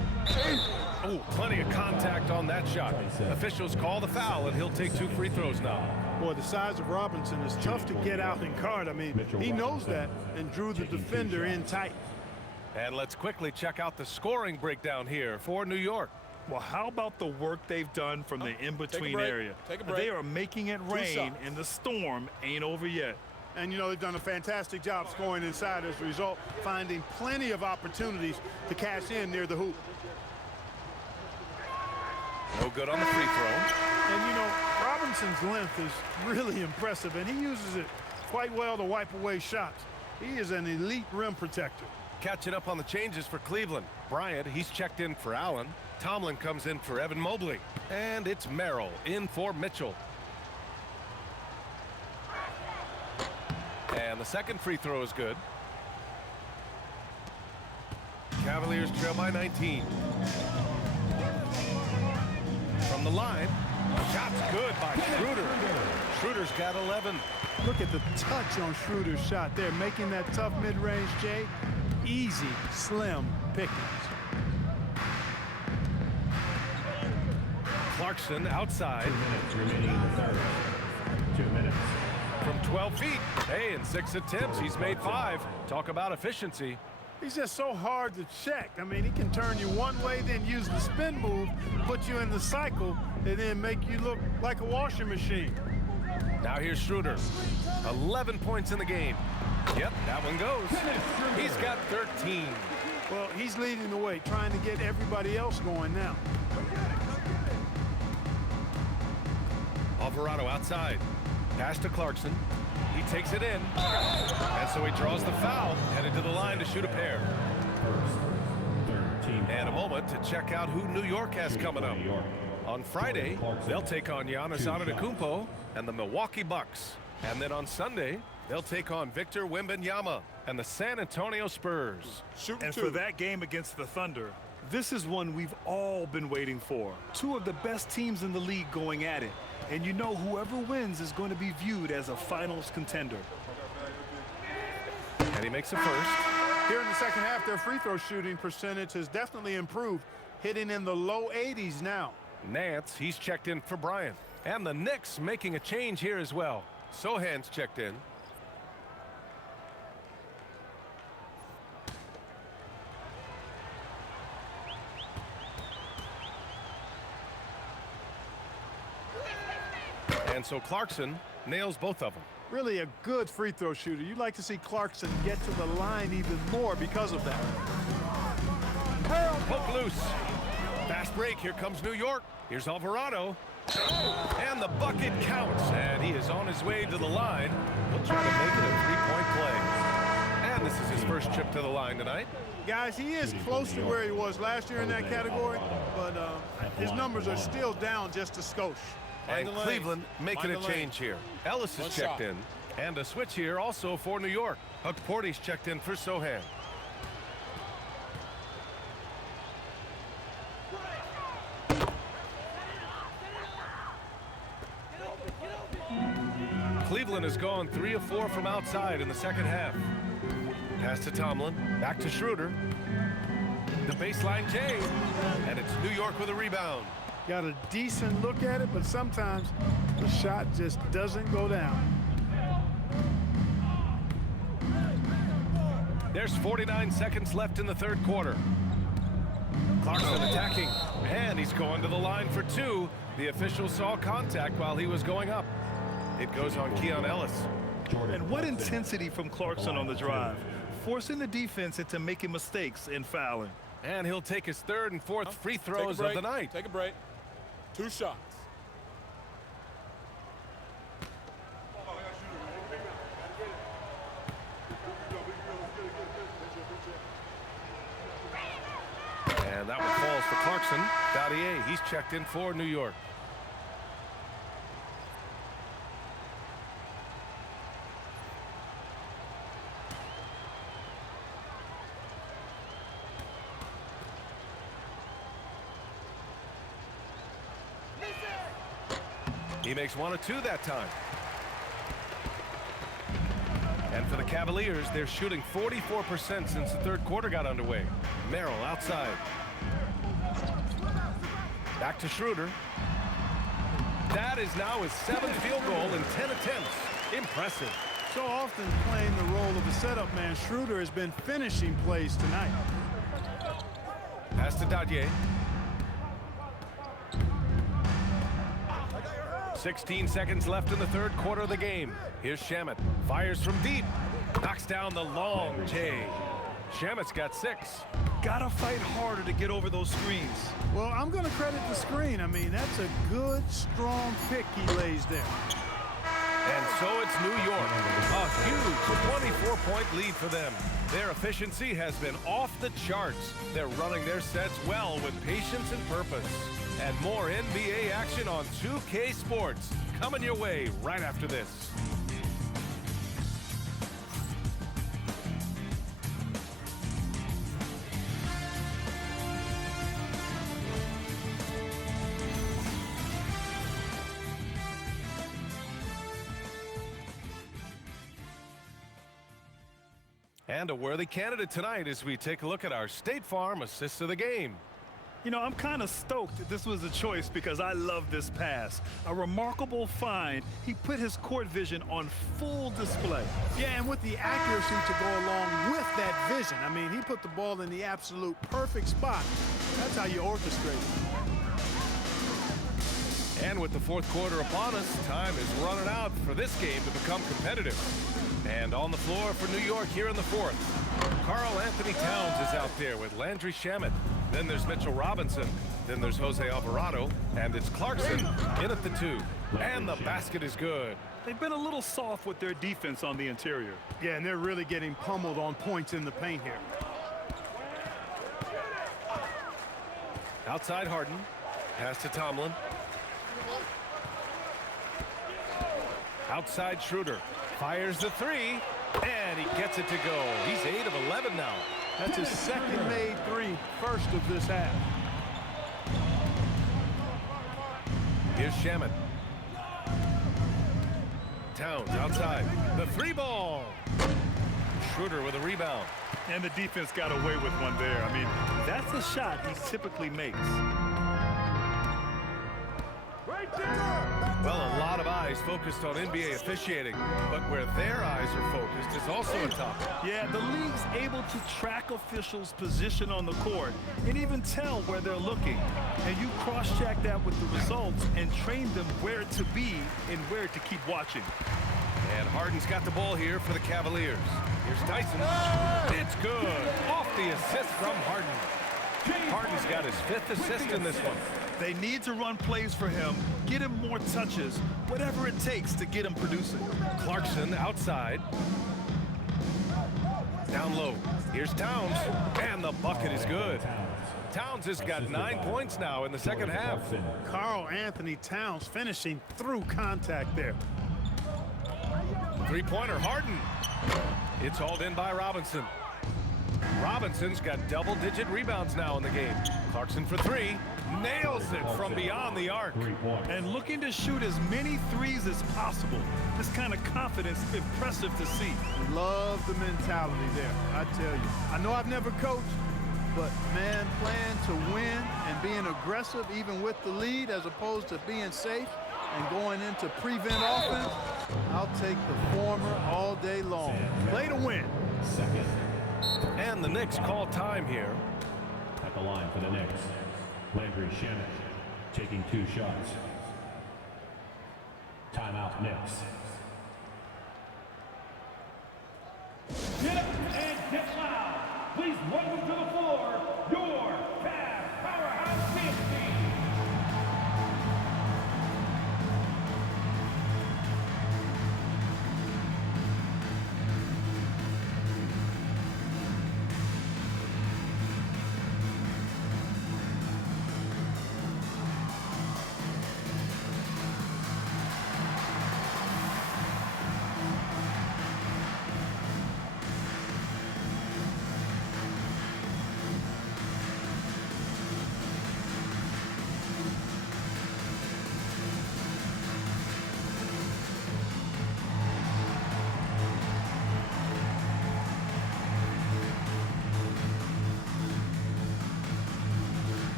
Oh, plenty of contact on that shot. Officials call the foul, and he'll take 2 free throws now. Boy, the size of Robinson is tough to get out and guard. I mean, he knows that and drew the defender in tight. And let's quickly check out the scoring breakdown here for New York. Well, how about the work they've done from the in-between area? They are making it rain, and the storm ain't over yet. And, you know, they've done a fantastic job scoring inside as a result, finding plenty of opportunities to cash in near the hoop. No good on the free throw. And, you know, Robinson's length is really impressive, and he uses it quite well to wipe away shots. He is an elite rim protector. Catching up on the changes for Cleveland. Bryant, he's checked in for Allen. Tomlin comes in for Evan Mobley. And it's Merrill in for Mitchell. And the second free throw is good. Cavaliers trail by 19. From the line, shot's good by Schroeder. Schroeder's got 11. Look at the touch on Schroeder's shot there, making that tough mid-range, Jay. Easy, slim pickings. Clarkson outside. 2 minutes remaining in the third. 2 minutes. From 12 feet. Hey, in 6 attempts, he's made 5. Talk about efficiency. He's just so hard to check. I mean, he can turn you one way, then use the spin move, put you in the cycle, and then make you look like a washing machine. Now here's Schroeder. 11 points in the game. Yep, that one goes. He's got 13. Well, he's leading the way, trying to get everybody else going now. Alvarado outside. Pass to Clarkson. He takes it in. And so he draws the foul, headed to the line to shoot a pair. And a moment to check out who New York has coming up. On Friday, they'll take on Giannis Antetokounmpo and the Milwaukee Bucks. And then on Sunday, they'll take on Victor Wembanyama and the San Antonio Spurs. And for that game against the Thunder, this is one we've all been waiting for. 2 of the best teams in the league going at it. And you know whoever wins is going to be viewed as a finals contender. And he makes a first. Here in the second half, their free throw shooting percentage has definitely improved, hitting in the low 80s now. Nance, he's checked in for Bryant. And the Knicks making a change here as well. Sohan's checked in. And so Clarkson nails both of them. Really a good free throw shooter. You'd like to see Clarkson get to the line even more because of that. Poke loose. Fast break. Here comes New York. Here's Alvarado. And the bucket counts. And he is on his way to the line. He'll try to make it a three-point play. And this is his first trip to the line tonight. Guys, he is close to where he was last year in that category, but his numbers are still down just a skosh. And Cleveland making a change here. Ellis is checked in. And a switch here also for New York. Huck Porty's checked in for Sohan. Cleveland has gone 3 of 4 from outside in the second half. Pass to Tomlin. Back to Schroeder. The baseline J. And it's New York with a rebound. Got a decent look at it, but sometimes the shot just doesn't go down. There's 49 seconds left in the third quarter. Clarkson attacking, and he's going to the line for 2. The official saw contact while he was going up. It goes on Keon Ellis. And what intensity from Clarkson on the drive, forcing the defense into making mistakes and fouling. And he'll take his third and fourth free throws of the night. Take a break. 2 shots. And that one falls for Clarkson. Dadier, he's checked in for New York. He makes 1 of 2 that time. And for the Cavaliers, they're shooting 44% since the third quarter got underway. Merrill outside. Back to Schroeder. That is now his 7th field goal in 10 attempts. Impressive. So often playing the role of a setup man, Schroeder has been finishing plays tonight. Pass to Dadier. 16 seconds left in the third quarter of the game. Here's Shamet. Fires from deep. Knocks down the long J. Shamet's got 6. Gotta fight harder to get over those screens. Well, I'm going to credit the screen. I mean, that's a good, strong pick he lays there. And so it's New York. A huge 24-point lead for them. Their efficiency has been off the charts. They're running their sets well with patience and purpose. And more NBA action on 2K Sports coming your way right after this. And a worthy candidate tonight as we take a look at our State Farm assist of the game. You know, I'm kind of stoked that this was a choice because I love this pass. A remarkable find. He put his court vision on full display. Yeah, and with the accuracy to go along with that vision. I mean, he put the ball in the absolute perfect spot. That's how you orchestrate it. And with the fourth quarter upon us, time is running out for this game to become competitive. And on the floor for New York here in the fourth, Karl Anthony Towns is out there with Landry Shamet. Then there's Mitchell Robinson. Then there's Jose Alvarado. And it's Clarkson in at the 2. And the basket is good. They've been a little soft with their defense on the interior. Yeah, and they're really getting pummeled on points in the paint here. Outside Harden. Pass to Tomlin. Outside Schroeder. Fires the 3. And he gets it to go. He's 8 of 11 now. That's his second made 3, first of this half. Here's Shamet. Towns outside. The three ball. Schroeder with a rebound. And the defense got away with one there. I mean, that's a shot he typically makes. Well, a lot of eyes focused on NBA officiating, but where their eyes are focused is also a topic. Yeah, the league's able to track officials' position on the court and even tell where they're looking. And you cross-check that with the results and train them where to be and where to keep watching. And Harden's got the ball here for the Cavaliers. Here's Tyson. It's good. Off the assist from Harden. Harden's got his 5th assist in this one. They need to run plays for him, get him more touches, whatever it takes to get him producing. Clarkson outside. Down low. Here's Towns. And the bucket is good. Towns has got 9 points now in the second half. Karl Anthony Towns finishing through contact there. Three-pointer, Harden. It's hauled in by Robinson. Robinson's got double-digit rebounds now in the game. Clarkson for 3. Nails it from beyond the arc. And looking to shoot as many threes as possible. This kind of confidence is impressive to see. Love the mentality there, I tell you. I know I've never coached, but man, playing to win and being aggressive even with the lead as opposed to being safe and going into prevent offense, I'll take the former all day long. Play to win. And the Knicks call time here. At the line for the Knicks, Landry Shamet taking 2 shots. Timeout, Knicks. Get up and get loud. Please welcome to the floor, your Cavs powerhouse team.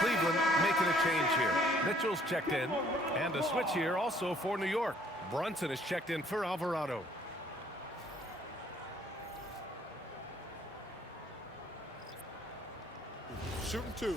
Cleveland making a change here. Mitchell's checked in. And a switch here also for New York. Brunson is checked in for Alvarado. Shooting 2.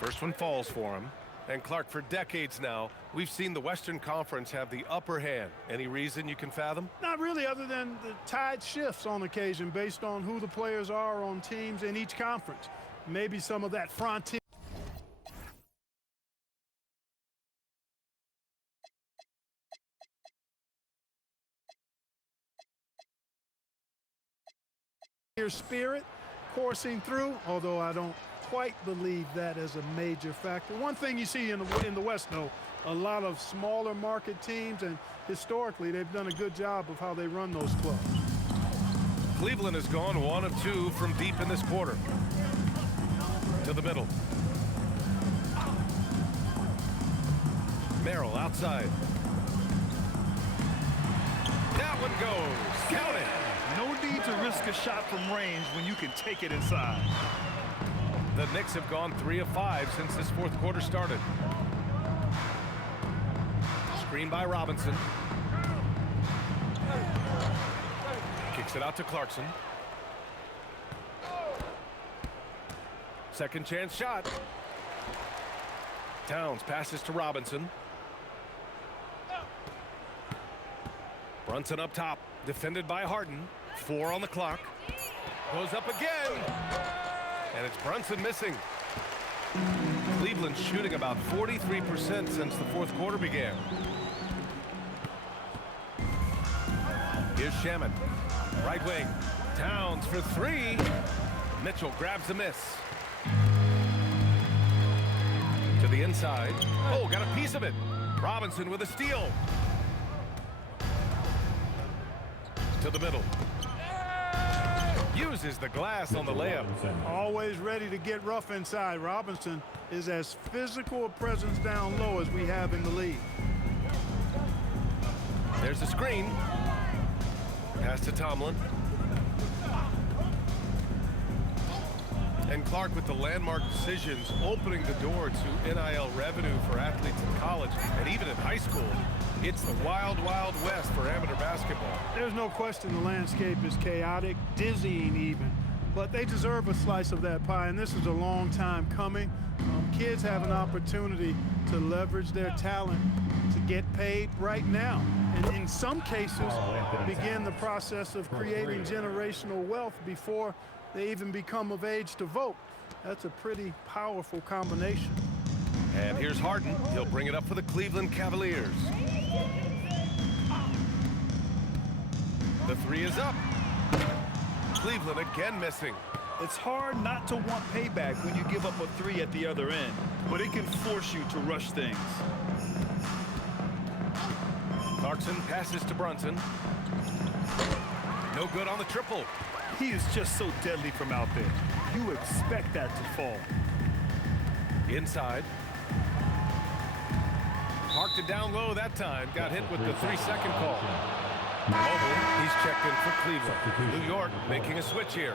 First one falls for him. And Clark, for decades now, we've seen the Western Conference have the upper hand. Any reason you can fathom? Not really, other than the tide shifts on occasion based on who the players are on teams in each conference. Maybe some of that frontier spirit coursing through, although I don't quite believe that as a major factor. One thing you see in the West, though, a lot of smaller market teams, and historically they've done a good job of how they run those clubs. Cleveland has gone 1 of 2 from deep in this quarter. To the middle. Merrill outside. That one goes. Count it. No need to risk a shot from range when you can take it inside. The Knicks have gone 3 of 5 since this fourth quarter started. Screen by Robinson. Kicks it out to Clarkson. Second chance shot. Towns passes to Robinson. Brunson up top, defended by Harden. 4 on the clock. Goes up again. And it's Brunson missing. Cleveland shooting about 43% since the fourth quarter began. Here's Shaman. Right wing. Towns for three. Mitchell grabs a miss. To the inside. Oh, got a piece of it. Robinson with a steal. To the middle. Uses the glass on the layup. Always ready to get rough inside. Robinson is as physical a presence down low as we have in the league. There's a screen. Pass to Tomlin. And Clark with the landmark decisions, opening the door to NIL revenue for athletes in college and even in high school. It's the wild, wild west for amateur basketball. There's no question the landscape is chaotic, dizzying even. But they deserve a slice of that pie, and this is a long time coming. Kids have an opportunity to leverage their talent to get paid right now. And in some cases, begin the process of creating generational wealth before they even become of age to vote. That's a pretty powerful combination. And here's Harden. He'll bring it up for the Cleveland Cavaliers. The three is up. Cleveland again missing. It's hard not to want payback when you give up a three at the other end, but it can force you to rush things. Clarkson passes to Brunson. No good on the triple. He is just so deadly from out there. You expect that to fall. Inside. Parked it down low that time. Got hit with the 3-second call. Mobley, he's checked in for Cleveland. New York making a switch here.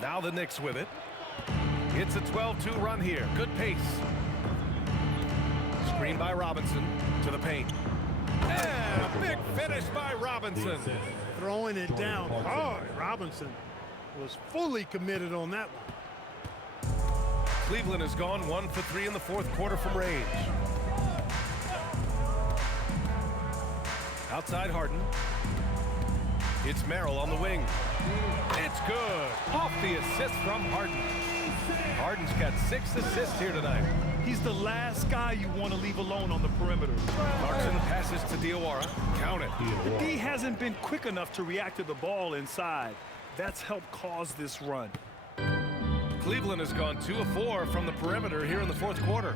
Now the Knicks with it. It's a 12-2 run here. Good pace. Screen by Robinson to the paint. And a big finish by Robinson. Throwing it down hard. Robinson was fully committed on that one. Cleveland has gone 1 for 3 in the fourth quarter from range. Outside Harden. It's Merrill on the wing. It's good. Off the assist from Harden. Harden's got 6 assists here tonight. He's the last guy you want to leave alone on the perimeter. Clarkson passes to Diawara. Count it. The D hasn't been quick enough to react to the ball inside. That's helped cause this run. Cleveland has gone 2 of 4 from the perimeter here in the fourth quarter.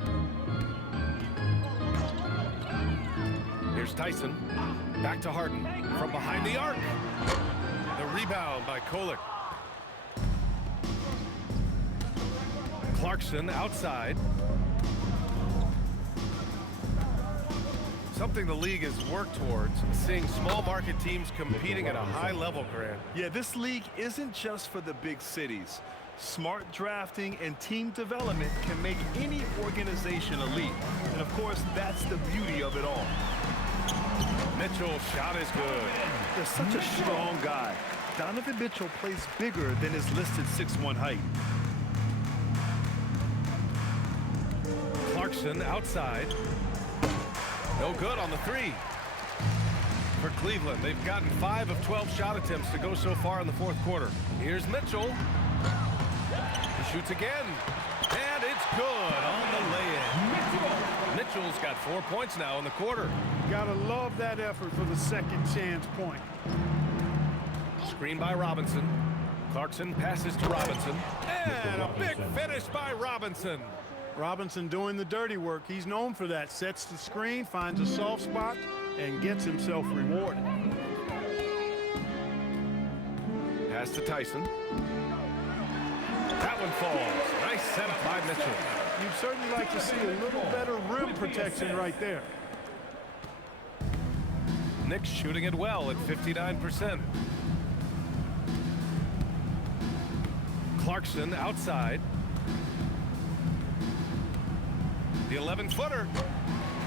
Here's Tyson. Back to Harden from behind the arc. The rebound by Kolek. Clarkson outside. Something the league has worked towards, seeing small market teams competing at a high level, Grant. Yeah, this league isn't just for the big cities. Smart drafting and team development can make any organization elite. And of course, that's the beauty of it all. Mitchell's shot is good. They're such a strong guy. Donovan Mitchell plays bigger than his listed 6'1" height. Clarkson outside. No good on the three. For Cleveland, they've gotten 5 of 12 shot attempts to go so far in the fourth quarter. Here's Mitchell. He shoots again. And it's good on the lay-in. Mitchell's got 4 points now in the quarter. Gotta love that effort for the second chance point. Screen by Robinson. Clarkson passes to Robinson. And a big finish by Robinson. Robinson doing the dirty work. He's known for that. Sets the screen, finds a soft spot, and gets himself rewarded. Pass to Tyson. That one falls. Nice setup by Mitchell. You'd certainly like to see a little better rim protection right there. Knicks shooting it well at 59%. Clarkson outside. The 11-footer.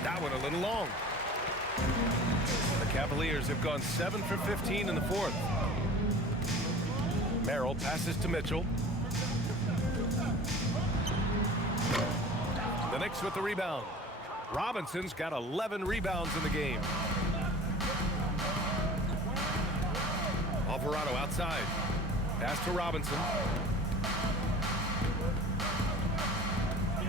That one a little long. The Cavaliers have gone 7 for 15 in the fourth. Merrill passes to Mitchell. The Knicks with the rebound. Robinson's got 11 rebounds in the game. Alvarado outside. Pass to Robinson.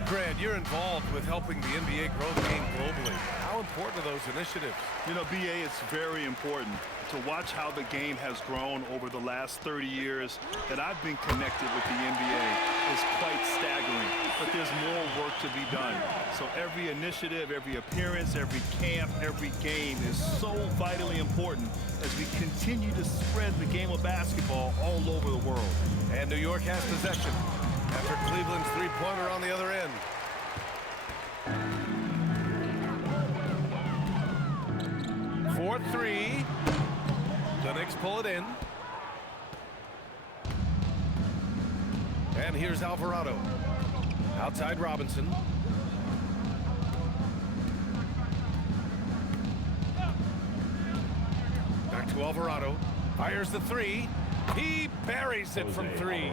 Grant, you're involved with helping the NBA grow the game globally. How important are those initiatives? You know, BA, it's very important to watch how the game has grown over the last 30 years that I've been connected with the NBA is quite staggering, but there's more work to be done. So every initiative, every appearance, every camp, every game is so vitally important as we continue to spread the game of basketball all over the world. And New York has possession after Cleveland's three-pointer on the other end. For three. The Knicks pull it in. And here's Alvarado. Outside Robinson. Back to Alvarado. Fires the three. He buries it from three.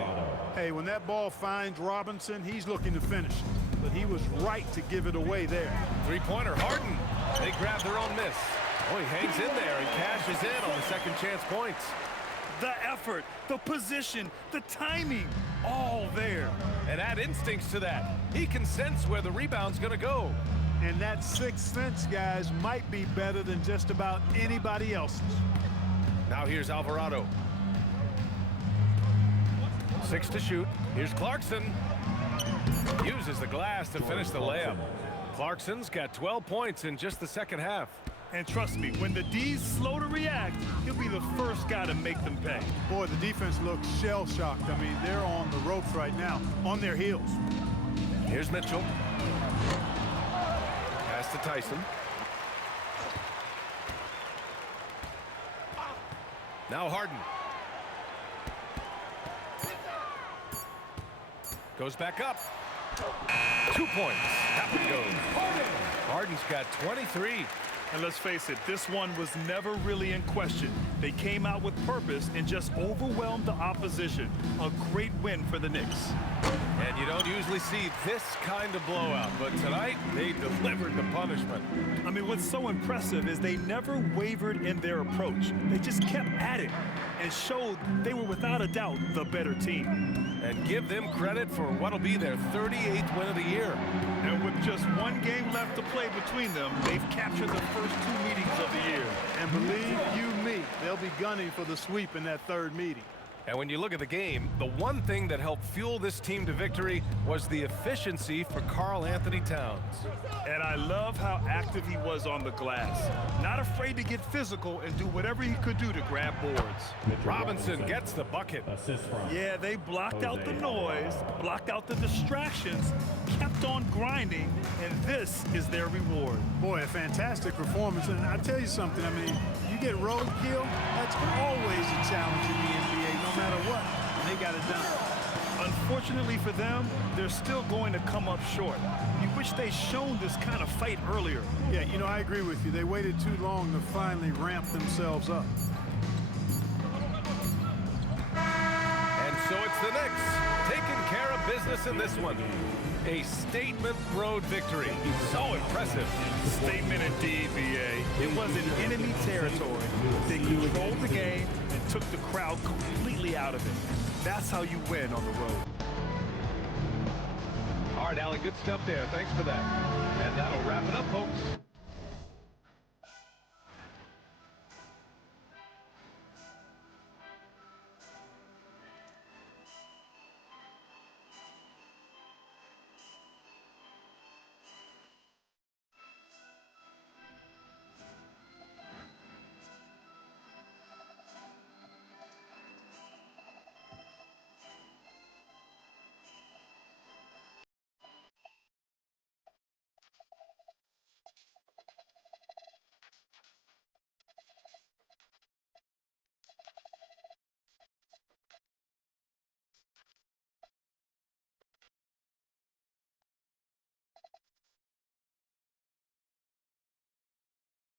Hey, when that ball finds Robinson, he's looking to finish. But he was right to give it away there. Three-pointer, Harden. They grab their own miss. Oh, he hangs in there and cashes in on the second chance points. The effort, the position, the timing, all there. And add instincts to that. He can sense where the rebound's going to go. And that sixth sense, guys, might be better than just about anybody else's. Now here's Alvarado. 6 to shoot. Here's Clarkson. Uses the glass to finish the layup. Clarkson's got 12 points in just the second half. And trust me, when the D's slow to react, he'll be the first guy to make them pay. Boy, the defense looks shell-shocked. I mean, they're on the ropes right now, on their heels. Here's Mitchell. Pass to Tyson. Now Harden. Goes back up. 2 points. That one goes. Harden's got 23. And let's face it, this one was never really in question. They came out with purpose and just overwhelmed the opposition. A great win for the Knicks. And you don't usually see this kind of blowout, but tonight they delivered the punishment. I mean, what's so impressive is they never wavered in their approach. They just kept at it and showed they were without a doubt the better team. And give them credit for what'll be their 38th win of the year. And with just one game left to play between them, they've captured the first 2 meetings of the year. And believe you me, they'll be gunning for the sweep in that third meeting. And when you look at the game, the one thing that helped fuel this team to victory was the efficiency for Karl Anthony Towns. And I love how active he was on the glass. Not afraid to get physical and do whatever he could do to grab boards. Robinson gets the bucket. Yeah, they blocked out the noise, blocked out the distractions, kept on grinding, and this is their reward. Boy, a fantastic performance. And I tell you something, I mean, you get roadkill, that's always a challenge in the NBA, no matter what. And they got it done. Unfortunately for them, they're still going to come up short. You wish they'd shown this kind of fight earlier. Yeah, you know, I agree with you. They waited too long to finally ramp themselves up. And so it's the Knicks taking care of business in this one. A statement road victory. So impressive. Statement indeed, BA. It was in enemy territory. They controlled the game and took the crowd completely out of it. That's how you win on the road. All right, Allen, good stuff there. Thanks for that. And that'll wrap it up, folks.